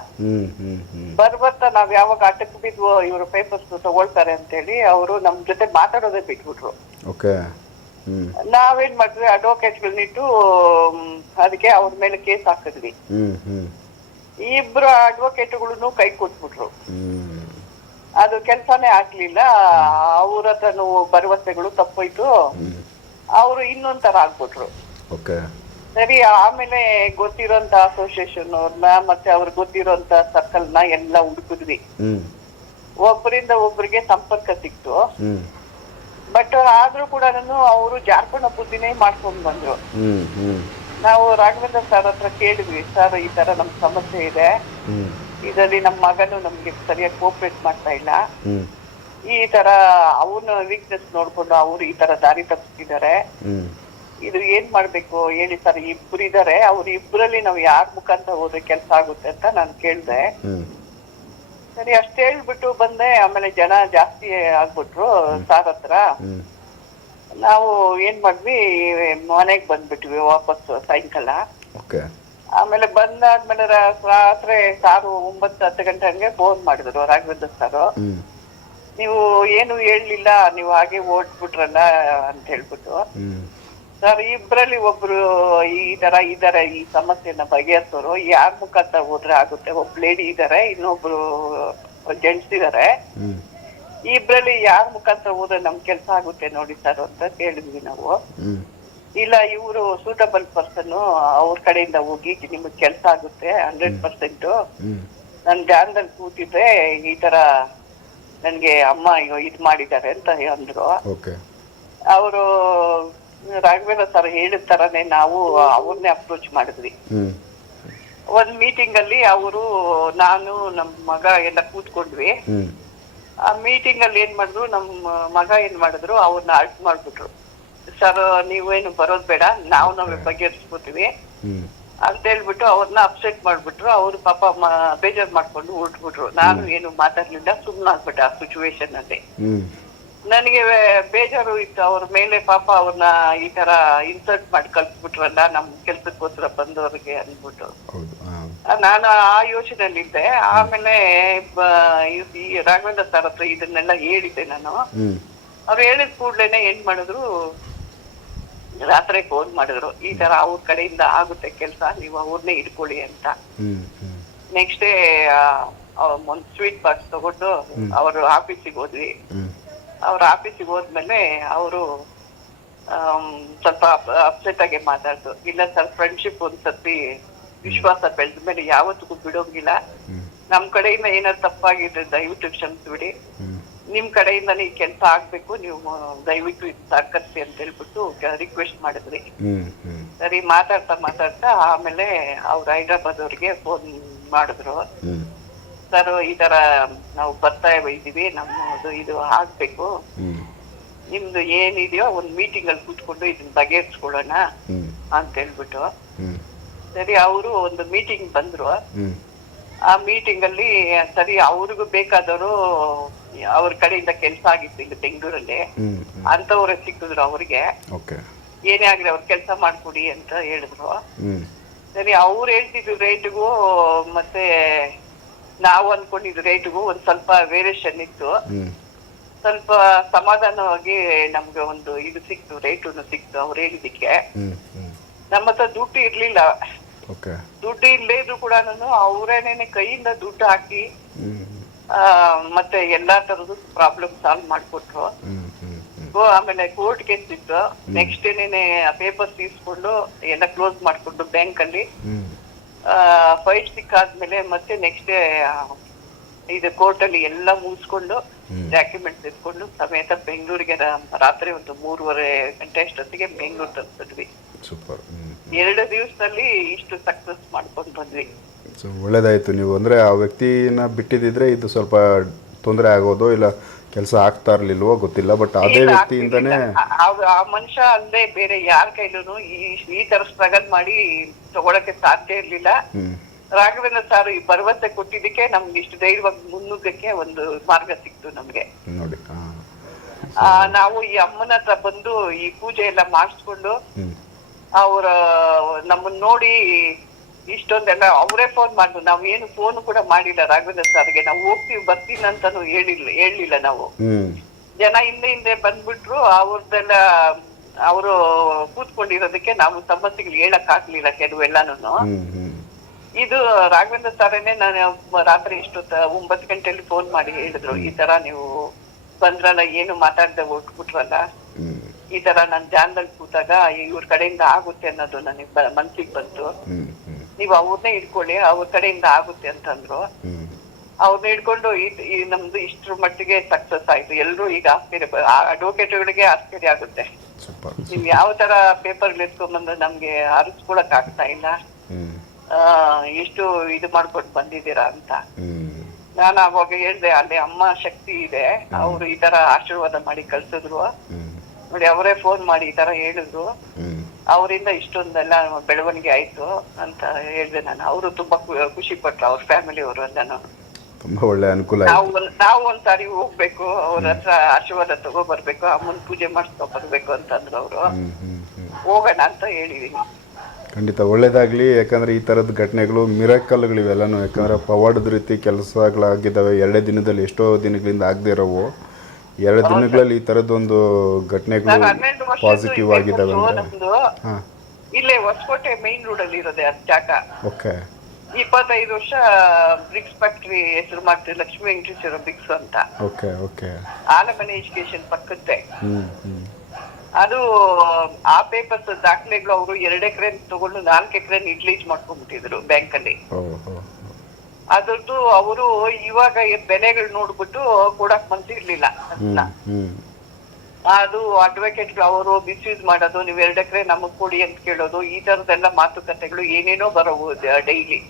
ಬರ್ಬರ್ತಾ ನಾವ್ ಯಾವಾಗ ಅಟಕ್ ಬಿದ್ವೋ ಇವರು ಪೇಪರ್ಸ್ ತಗೊಳ್ತಾರೆ ಅಂತೇಳಿ ಅವರು ನಮ್ ಜೊತೆ ಮಾತಾಡೋದೇ ಬಿಟ್ಬಿಟ್ರು. ಓಕೆ. ನಾವೇನ್ ಮಾಡಿದ್ವಿ ಅಡ್ವೊಕೇಟ್ಗಳನ್ನಿಟ್ಟು ಅದಕ್ಕೆ ಅವ್ರ ಮೇಲೆ ಕೇಸ್ ಹಾಕಿದ್ವಿ. ಇಬ್ರು ಅಡ್ವೊಕೇಟ್ಗಳನ್ನು ಕೈ ಕೊಟ್ಬಿಟ್ರು ಅದು ಕೆಲ್ಸಾನೇ ಆಗ್ಲಿಲ್ಲ. ಅವ್ರ ಹತ್ರನು ಭರವಸೆಗಳು ತಪ್ಪೋಯ್ತು. ಅವರು ಇನ್ನೊಂದ್ ತರ ಆಗ್ಬಿಟ್ರು ಸರಿ ಆಮೇಲೆ ಗೊತ್ತಿರೋಂತ ಅಸೋಸಿಯೇಷನ್ ಅವ್ರನ್ನ ಮತ್ತೆ ಅವ್ರಿಗೆ ಗೊತ್ತಿರೋಂತ ಸರ್ಕಲ್ನ ಎಲ್ಲ ಹುಡುಕಿದ್ವಿ ಒಬ್ಬರಿಂದ ಒಬ್ಬರಿಗೆ ಸಂಪರ್ಕ ಸಿಕ್ತು. ಬಟ್ ಆದ್ರೂ ಕೂಡ ಅವರು ಜಾರ್ಖಂಡ್ ಬುದ್ಧಿನೇ ಮಾಡ್ಕೊಂಡ್ ಬಂದ್ರು. ನಾವು ರಾಘವೇಂದ್ರ ಸರ್ ಹತ್ರ ಕೇಳಿದ್ವಿ ಸರ್ ಈ ತರ ನಮ್ ಸಮಸ್ಯೆ ಇದೆ. ಇದರಲ್ಲಿ ನಮ್ಮ ಮಗನು ನಮ್ಗೆ ಸರಿಯಾಗಿ ಕೋಪರೇಟ್ ಮಾಡ್ತಾ ಇಲ್ಲ. ಈ ತರ ಅವನ ವೀಕ್ನೆಸ್ ನೋಡ್ಕೊಂಡು ಅವ್ರು ಈ ತರ ದಾರಿ ತಪ್ಪಿಸಿದ್ದಾರೆ. ಇದು ಏನ್ ಮಾಡ್ಬೇಕು? ಹೇಳಿ ಸರ್ ಇಬ್ರು ಇದಾರೆ. ಅವ್ರ ಇಬ್ರಲ್ಲಿ ನಾವು ಯಾರ ಮುಖಾಂತರ ಹೋದ್ರೆ ಕೆಲಸ ಆಗುತ್ತೆ ಅಂತ ನಾನು ಕೇಳ್ದೆ. ಸರಿ ಅಷ್ಟ್ ಹೇಳ್ಬಿಟ್ಟು ಬಂದೆ ಆಮೇಲೆ ಜನ ಜಾಸ್ತಿ ಆಗ್ಬಿಟ್ರು ಸಾರ್ ಹತ್ರ. ನಾವು ಏನ್ ಮಾಡ್ವಿ ಮನೆಗ್ ಬಂದ್ಬಿಟ್ವಿ ವಾಪಸ್ ಸಾಯಂಕಾಲ. ಓಕೆ. ಆಮೇಲೆ ಬಂದಾದ್ಮೇಲೆ ರಾತ್ರಿ ಸಾರು ಒಂಬತ್ತು ಹತ್ತು ಗಂಟೆ ಹಂಗೆ ಫೋನ್ ಮಾಡಿದ್ರು ರಾಘವೇಂದ್ರ ಸಾರು. ನೀವು ಏನು ಹೇಳಲಿಲ್ಲ ನೀವು ಹಾಗೆ ಓಡ್ಬಿಟ್ರಲ್ಲ ಅಂತ ಹೇಳ್ಬಿಟ್ಟು. ಸರ್ ಇಬ್ರಲ್ಲಿ ಒಬ್ರು ಈ ತರ ಇದಾರೆ ಈ ಸಮಸ್ಯೆನ ಬಗೆಹರಿಸೋರು. ಯಾರ ಮುಖಾಂತರ ಹೋದ್ರೆ ಆಗುತ್ತೆ? ಒಬ್ಬ ಲೇಡಿ ಇದಾರೆ ಇನ್ನೊಬ್ರು ಜೆಂಟ್ಸ್ ಇದಾರೆ. ಇಬ್ರಲ್ಲಿ ಯಾರ ಮುಖಾಂತರ ಹೋದ್ರೆ ನಮ್ ಕೆಲ್ಸ ಆಗುತ್ತೆ ನೋಡಿ ಸರ್ ಅಂತ ಕೇಳಿದ್ವಿ ನಾವು. ಇಲ್ಲ ಇವರು ಸೂಟಬಲ್ ಪರ್ಸನ್ ಅವ್ರ ಕಡೆಯಿಂದ ಹೋಗಿ ನಿಮಗ್ ಕೆಲ್ಸ ಆಗುತ್ತೆ ಹಂಡ್ರೆಡ್ ಪರ್ಸೆಂಟ್ ನನ್ ಧ್ಯಾನದಲ್ಲಿ ಕೂತಿದ್ರೆ ಈ ತರ ನನ್ಗೆ ಅಮ್ಮ ಇದ್ ಮಾಡಿದ್ದಾರೆ ಅಂತ ಅಂದ್ರು. ಅವರು ರಾಘವೇಂದ್ರ ಸರ್ ಹೇಳಿದ ತರನೇ ನಾವು ಅವ್ರನ್ನೇ ಅಪ್ರೋಚ್ ಮಾಡಿದ್ವಿ. ಒಂದ್ ಮೀಟಿಂಗ್ ಅಲ್ಲಿ ಅವರು ನಾನು ನಮ್ ಮಗ ಎಲ್ಲ ಕೂತ್ಕೊಂಡ್ವಿ. ಆ ಮೀಟಿಂಗ್ ಅಲ್ಲಿ ಏನ್ ಮಾಡಿದ್ರು ನಮ್ ಮಗ ಏನ್ ಮಾಡಿದ್ರು ಅವ್ರನ್ನ ಅಲ್ಟ್ ಮಾಡ್ಬಿಟ್ರು. ಸರ್ ನೀವೇನು ಬರೋದ್ ಬೇಡ ನಾವು ನಾವೇ ಬಗೆಹರಿಸ್ಕೋತೀವಿ. ಅಂತ ಹೇಳ್ಬಿಟ್ಟು ಅವ್ರನ್ನ ಅಪ್ಸೆಟ್ ಮಾಡ್ಬಿಟ್ರು. ಅವ್ರು ಪಾಪ ಬೇಜಾರು ಮಾಡ್ಕೊಂಡು ಹೊರಟ್ಬಿಟ್ರು ನಾನು ಏನು ಮಾತಾಡ್ಲಿಲ್ಲ ಸುಮ್ನಾಗ್ಬಿಟ್ಟೆ ಆ ಸಿಚುವೇಶನ್ ಅಲ್ಲಿ. ನನಗೆ ಬೇಜಾರು ಇತ್ತು. ಅವ್ರ ಮೇಲೆ ಪಾಪ ಅವ್ರನ್ನ ಈ ತರ ಇನ್ಸಲ್ಟ್ ಮಾಡಿ ಕಲ್ಸ್ಬಿಟ್ರಲ್ಲ ನಮ್ ಕೆಲ್ಸಕ್ಕೋಸ್ಕರ ಬಂದವ್ರಿಗೆ ಅಂದ್ಬಿಟ್ಟು. ಹೌದು ಆ, ನಾನು ಆ ಯೋಚನೆಯಲ್ಲಿದ್ದೆ. ಆಮೇಲೆ ಬ- ಈ- ಈ ರಾಘವೇಂದ್ರ ಸರ್ ಹತ್ರ ಇದನ್ನೆಲ್ಲ ಹೇಳಿದ್ದೆ ನಾನು. ಅವ್ರು ಹೇಳಿದ ಕೂಡ್ಲೇನೆ ಏನ್ ಮಾಡಿದ್ರು? ರಾತ್ರಿ ಫೋನ್ ಮಾಡಿದ್ರು. ಈ ತರ ಅವ್ರ ಕಡೆಯಿಂದ ಆಗುತ್ತೆ ಕೆಲಸ ನೀವು ಅವ್ರನ್ನೇ ಇಟ್ಕೊಳ್ಳಿ ಅಂತ. ನೆಕ್ಸ್ಟ್ ಡೇ ಒಂದ್ ಸ್ವೀಟ್ ಬಾಕ್ಸ್ ತಗೊಂಡು ಅವ್ರ ಆಫೀಸಿಗೆ ಹೋದ್ವಿ. ಅವ್ರ ಆಫೀಸಿಗೆ ಹೋದ್ಮೇಲೆ ಅವರು ಸ್ವಲ್ಪ ಅಪ್ಸೆಟ್ ಆಗಿ ಮಾತಾಡ್ತು ಇಲ್ಲ ಸರ್ ಫ್ರೆಂಡ್ಶಿಪ್ ಒಂದ್ಸತಿ ವಿಶ್ವಾಸ ಬೆಳೆದ ಮೇಲೆ ಯಾವತ್ತಿಗೂ ಬಿಡೋಂಗಿಲ್ಲ. ನಮ್ ಕಡೆಯಿಂದ ಏನಾದ್ರು ತಪ್ಪಾಗಿದ್ರೆ ದಯವಿಟ್ಟು ಕ್ಷಮಿಸ್ಬಿಡಿ. ನಿಮ್ ಕಡೆಯಿಂದನೇ ಈ ಕೆಲಸ ಆಗ್ಬೇಕು ನೀವು ದಯವಿಟ್ಟು ಇದು ಸಹಕರಿಸಿ ಅಂತ ಹೇಳ್ಬಿಟ್ಟು ರಿಕ್ವೆಸ್ಟ್ ಮಾಡಿದ್ರಿ. ಸರಿ ಮಾತಾಡ್ತಾ ಮಾತಾಡ್ತಾ ಆಮೇಲೆ ಅವ್ರು ಹೈದ್ರಾಬಾದ್ ಅವ್ರಿಗೆ ಫೋನ್ ಮಾಡಿದ್ರು. ಸರ್ ಈ ತರ ನಾವು ಬರ್ತಾ ಇದೀವಿ ನಮ್ಮದು ಇದು ಆಗ್ಬೇಕು. ನಿಮ್ದು ಏನಿದೆಯೋ ಒಂದು ಮೀಟಿಂಗ್ ಅಲ್ಲಿ ಕೂತ್ಕೊಂಡು ಇದನ್ನ ಬಗೆಹರಿಸ್ಕೊಳ್ಳೋಣ ಅಂತ ಹೇಳ್ಬಿಟ್ಟು. ಸರಿ ಅವರು ಒಂದು ಮೀಟಿಂಗ್ ಬಂದ್ರು. ಆ ಮೀಟಿಂಗ್ ಅಲ್ಲಿ ಸರಿ ಅವ್ರಿಗೂ ಬೇಕಾದವರು ಅವ್ರ ಕಡೆಯಿಂದ ಕೆಲಸ ಆಗಿತ್ತು ಇಲ್ಲಿ ಬೆಂಗಳೂರಲ್ಲಿ. ಅಂತವ್ರೆ ಸಿಕ್ಕಿದ್ರು ಅವ್ರಿಗೆ. ಏನೇ ಆಗ್ಲಿ ಅವ್ರ ಕೆಲಸ ಮಾಡ್ಕೊಡಿ ಅಂತ ಹೇಳಿದ್ರು. ಸರಿ ಅವ್ರು ಹೇಳ್ತಿದ್ರು ರೇಟ್ಗೂ ಮತ್ತೆ ನಾವು ಅನ್ಕೊಂಡಿದ್ ರೇಟ್ಗೂ ಒಂದ್ ಸ್ವಲ್ಪ ವೇರಿಯೇಷನ್ ಇತ್ತು. ಸ್ವಲ್ಪ ಸಮಾಧಾನವಾಗಿ ನಮ್ಗೆ ಒಂದು ಇದು ಸಿಕ್ತು ರೇಟ್ ಸಿಕ್ತು ಅವ್ರು ಹೇಳಿದಕ್ಕೆ ನಮ್ಮ ಹತ್ರ ದುಡ್ಡು ಇರ್ಲಿಲ್ಲ. ದುಡ್ಡು ಇಲ್ಲೇ ಇದ್ರು ಕೂಡ ಅವರೇನೇನೆ ಕೈಯಿಂದ ದುಡ್ಡು ಹಾಕಿ ಮತ್ತೆ ಎಲ್ಲಾ ತರದ್ದು ಪ್ರಾಬ್ಲಮ್ ಸಾಲ್ವ್ ಮಾಡ್ಕೊಟ್ರು. ಆಮೇಲೆ ಕೋರ್ಟ್ ಕೇಸ್ ಇತ್ತು ನೆಕ್ಸ್ಟ್ ಏನೇನೆ ಪೇಪರ್ ತೀಸ್ಕೊಂಡು ಎಲ್ಲ ಕ್ಲೋಸ್ ಮಾಡ್ಕೊಂಡು ಬ್ಯಾಂಕ್ ಅಲ್ಲಿ ಫೈಟ್ ಸಿಕ್ಕಾದ್ಮೇಲೆ ಮತ್ತೆ ನೆಕ್ಸ್ಟ್ ಡೇ ಇದು ಕೋರ್ಟ್ ಅಲ್ಲಿ ಎಲ್ಲ ಮುಗಿಸ್ಕೊಂಡು ಡಾಕ್ಯುಮೆಂಟ್ಸ್ ಇಟ್ಕೊಂಡು ಸಮೇತ ಬೆಂಗಳೂರಿಗೆ ರಾತ್ರಿ ಒಂದು ಮೂರುವರೆ ಗಂಟೆ ಅಷ್ಟೊತ್ತಿಗೆ ಬೆಂಗಳೂರು ತಲುಪಿದ್ವಿ. ಸೂಪರ್ ಎರಡು ದಿವಸದಲ್ಲಿ ಇಷ್ಟು ಸಕ್ಸಸ್ ಮಾಡ್ಕೊಂಡು ಬಂದ್ವಿ. ಒಳ್ಳೇದಾಯ್ತು ಒಳ್ಳೇದಾಯಿತು ನೀವು. ಅಂದ್ರೆ ಆ ವ್ಯಕ್ತಿನ ಬಿಟ್ಟಿದ್ದಿದ್ರೆ ಇದು ಸ್ವಲ್ಪ ತೊಂದರೆ ಆಗೋದು ಇಲ್ಲ ಕೆಲಸ ಆಗ್ತಾ ಇರ್ಲಿಲ್ವೋ ಗೊತ್ತಿಲ್ಲ ಬಟ್ ಅದೇ ವ್ಯಕ್ತಿಯಿಂದನೇ ಆ- ಮನುಷ್ಯ ಅಲ್ಲದೆ ಬೇರೆ ಯಾರ ಕೈಲೂ ಈ ಈ ತರ ಸ್ಟ್ರಗಲ್ ಮಾಡಿ ತಗೊಳಕ್ಕೆ ಸಾಧ್ಯ ಇರ್ಲಿಲ್ಲ. ರಾಘವೇಂದ್ರ ಸರ್ ಈ ಭರವಸೆ ಕೊಟ್ಟಿದ್ದಕ್ಕೆ ನಮ್ಗೆ ಇಷ್ಟು ಧೈರ್ಯವಾಗಿ ಮುನ್ನುಗ್ಗಕ್ಕೆ ಒಂದು ಮಾರ್ಗ ಸಿಕ್ತು ನಮ್ಗೆ. ನೋಡಿ ಹಾಂ. ಆ, ನಾವು ಈ ಅಮ್ಮನ ಹತ್ರ ಬಂದು ಈ ಪೂಜೆ ಎಲ್ಲ ಮಾಡಿಸ್ಕೊಂಡು ಅವರ ಅವ್ರ ನಮ್ಮನ್ನ ನೋಡಿ ಇಷ್ಟೊಂದೆಲ್ಲ ಅವರೇ ಫೋನ್ ಮಾಡಿದ್ರು ನಾವು ಏನು ಫೋನ್ ಕೂಡ ಮಾಡಿಲ್ಲ ರಾಘವೇಂದ್ರ ಸರ್ಗೆ ನಾವು ಹೋಗ್ತೀವಿ ಬರ್ತೀನಿ ಅಂತಾನು ಹೇಳಿಲ್ಲ ಹೇಳಿಲ್ಲ ನಾವು. ಜನ ಹಿಂದೆ ಹಿಂದೆ ಬಂದ್ಬಿಟ್ರು ಅವ್ರದ್ದೆಲ್ಲ ಅವರು ಕೂತ್ಕೊಂಡಿರೋದಕ್ಕೆ ನಾವು ಸಮಸ್ಯೆಗಳು ಹೇಳಕ್ ಆಗ್ಲಿಲ್ಲ ಕೆಲವೆಲ್ಲಾನು ಇದು ರಾಘವೇಂದ್ರ ಸರನೇ ನಾನು ರಾತ್ರಿ ಇಷ್ಟೊತ್ತ ಒಂಬತ್ತು ಗಂಟೆಯಲ್ಲಿ ಫೋನ್ ಮಾಡಿ ಹೇಳಿದ್ರು. ಈ ತರ ನೀವು ಬಂದ್ರಲ್ಲ ಏನು ಮಾತಾಡ್ದೆ ಹೊಟ್ಬಿಟ್ರಲ್ಲ ಈ ತರ ನಾನು ಜಾನ್ದಲ್ಲಿ ಕೂತಾಗ ಇವ್ರ ಕಡೆಯಿಂದ ಆಗುತ್ತೆ ಅನ್ನೋದು ನನಗೆ ಮನ್ಸಿಗೆ ಬಂತು. ನೀವು ಅವ್ರನ್ನೇ ಇಟ್ಕೊಳ್ಳಿ ಅವ್ರ ಕಡೆಯಿಂದ ಆಗುತ್ತೆ ಅಂತಂದ್ರು. ಅವ್ರನ್ನ ಹಿಡ್ಕೊಂಡು ಈ- ನಮ್ದು ಇಷ್ಟ್ರ ಮಟ್ಟಿಗೆ ಸಕ್ಸಸ್ ಆಯ್ತು. ಎಲ್ಲರೂ ಈಗ ಆಶ್ಚರ್ಯ ಅಡ್ವೊಕೇಟ್ಗಳಿಗೆ ಆಶ್ಚರ್ಯ ಆಗುತ್ತೆ. ನೀವು ಯಾವ ತರ ಪೇಪರ್ ಎತ್ಕೊಂಡ್ಬಂದು ನಮ್ಗೆ ಅರಿಸ್ಕೊಳಕ್ ಆಗ್ತಾ ಇಲ್ಲ. ಎಷ್ಟು ಇದು ಮಾಡ್ಕೊಂಡು ಬಂದಿದ್ದೀರಾ ಅಂತ. ನಾನು ಅವಾಗ ಹೇಳ್ದೆ ಅಲ್ಲಿ ಅಮ್ಮ ಶಕ್ತಿ ಇದೆ. ಅವ್ರು ಈ ತರ ಆಶೀರ್ವಾದ ಮಾಡಿ ಕಳ್ಸಿದ್ರು. ನೋಡಿ ಅವರೇ ಫೋನ್ ಮಾಡಿ ಈ ತರ ಹೇಳಿದ್ರು. ಅವರಿಂದ ಇಷ್ಟೊಂದೆಲ್ಲ ಬೆಳವಣಿಗೆ ಆಯ್ತು ಅಂತ ಹೇಳಿದೆ ನಾನು. ಅವರು ತುಂಬಾ ಖುಷಿ ಪಟ್ರು ಅವ್ರ ಫ್ಯಾಮಿಲಿ ಅವರು ಎಲ್ಲಾನು ತುಂಬಾ ಒಳ್ಳೆ ಅನುಕೂಲ ನಾವು ಆಯಿತು ಒಂದ್ ನಾವು ಒಂದ್ಸಾರಿ ಹೋಗ್ಬೇಕು ಅವ್ರ ಹತ್ರ ಆಶೀರ್ವಾದ ತಗೋಬರ್ಬೇಕು ಅಮ್ಮನ್ ಪೂಜೆ ಮಾಡಿಸ್ಕೊ ಬರ್ಬೇಕು ಅಂತಂದ್ರು ಅವರು. ಹೋಗೋಣ ಅಂತ ಹೇಳಿದೀನಿ. ಖಂಡಿತ ಒಳ್ಳೇದಾಗ್ಲಿ ಯಾಕಂದ್ರೆ ಈ ತರದ ಘಟನೆಗಳು ಮಿರಾಕಲ್ಗಳಿವೆಲ್ಲನೂ. ಯಾಕಂದ್ರೆ ಪವಾಡದ ರೀತಿ ಕೆಲಸಗಳಾಗಿದ್ದಾವೆ. ಎರಡೇ ದಿನದಲ್ಲಿ ಎಷ್ಟೋ ದಿನಗಳಿಂದ ಆಗದೇ ಇರೋವು. ಎರಡು ದಿನಗಳಲ್ಲಿ ಈ ಥರದ್ದೊಂದು ಘಟನೆಗಳು ನಾನು ಹನ್ನೆರಡು ವರ್ಷ ಪಾಸಿಟಿವ್ ಆಗಿದ್ದಾವೆ ಅಂದ್ರೆ ನಮ್ದು. ಹಾಂ. ಇಲ್ಲೇ ಹೊಸಕೋಟೆ ಮೇನ್ ರೋಡ್ ಅಲ್ಲಿ ಇರೋದೆ ಅದ್ ಜಾಗ. ಓಕೆ. ಇಪ್ಪತ್ತೈದು ವರ್ಷ ಬ್ರಿಕ್ಸ್ ಫ್ಯಾಕ್ಟ್ರಿ ಹೆಸರು ಮಾಡ್ತೀವಿ ಲಕ್ಷ್ಮೀ ವೆಂಕಟೇಶ್ವರ ಬ್ರಿಕ್ಸ್ ಅಂತ. Okay okay. ಆಲಮನೆ ಎಜುಕೇಶನ್ ಪಕ್ಕದ್ದೆ. ಹ್ಞೂ ಹ್ಞೂ ಅದು ಆ ಪೇಪರ್ಸ್ ದಾಖಲೆಗಳು ಅವರು ಎರಡು ಎಕರೆ ತಗೊಂಡು ನಾಲ್ಕು ಎಕರೆ ರಿಲೀಸ್ ಮಾಡ್ಕೊಂಡ್ಬಿಟ್ಟಿದ್ರು ಬ್ಯಾಂಕ್ ಅಲ್ಲಿ. ಓ ಓ ಅದ್ರದ್ದು ಅವರು ಇವಾಗ ಬೆಲೆಗಳು ನೋಡ್ಬಿಟ್ಟು ಕೊಡಕ್ ಮನ್ಸಿರ್ಲಿಲ್ಲ ಅದು ಅಡ್ವೊಕೇಟ್ ಅವರು ಮಿಸ್ಯೂಸ್ ಮಾಡೋದು ನೀವ್ ಎರಡ್ ಎಕರೆ ನಮಗ್ ಕೊಡಿ ಅಂತ ಕೇಳೋದು ಈ ತರದೆಲ್ಲ ಮಾತುಕತೆಗಳು ಏನೇನೋ ಬರೋವು ಡೈಲಿ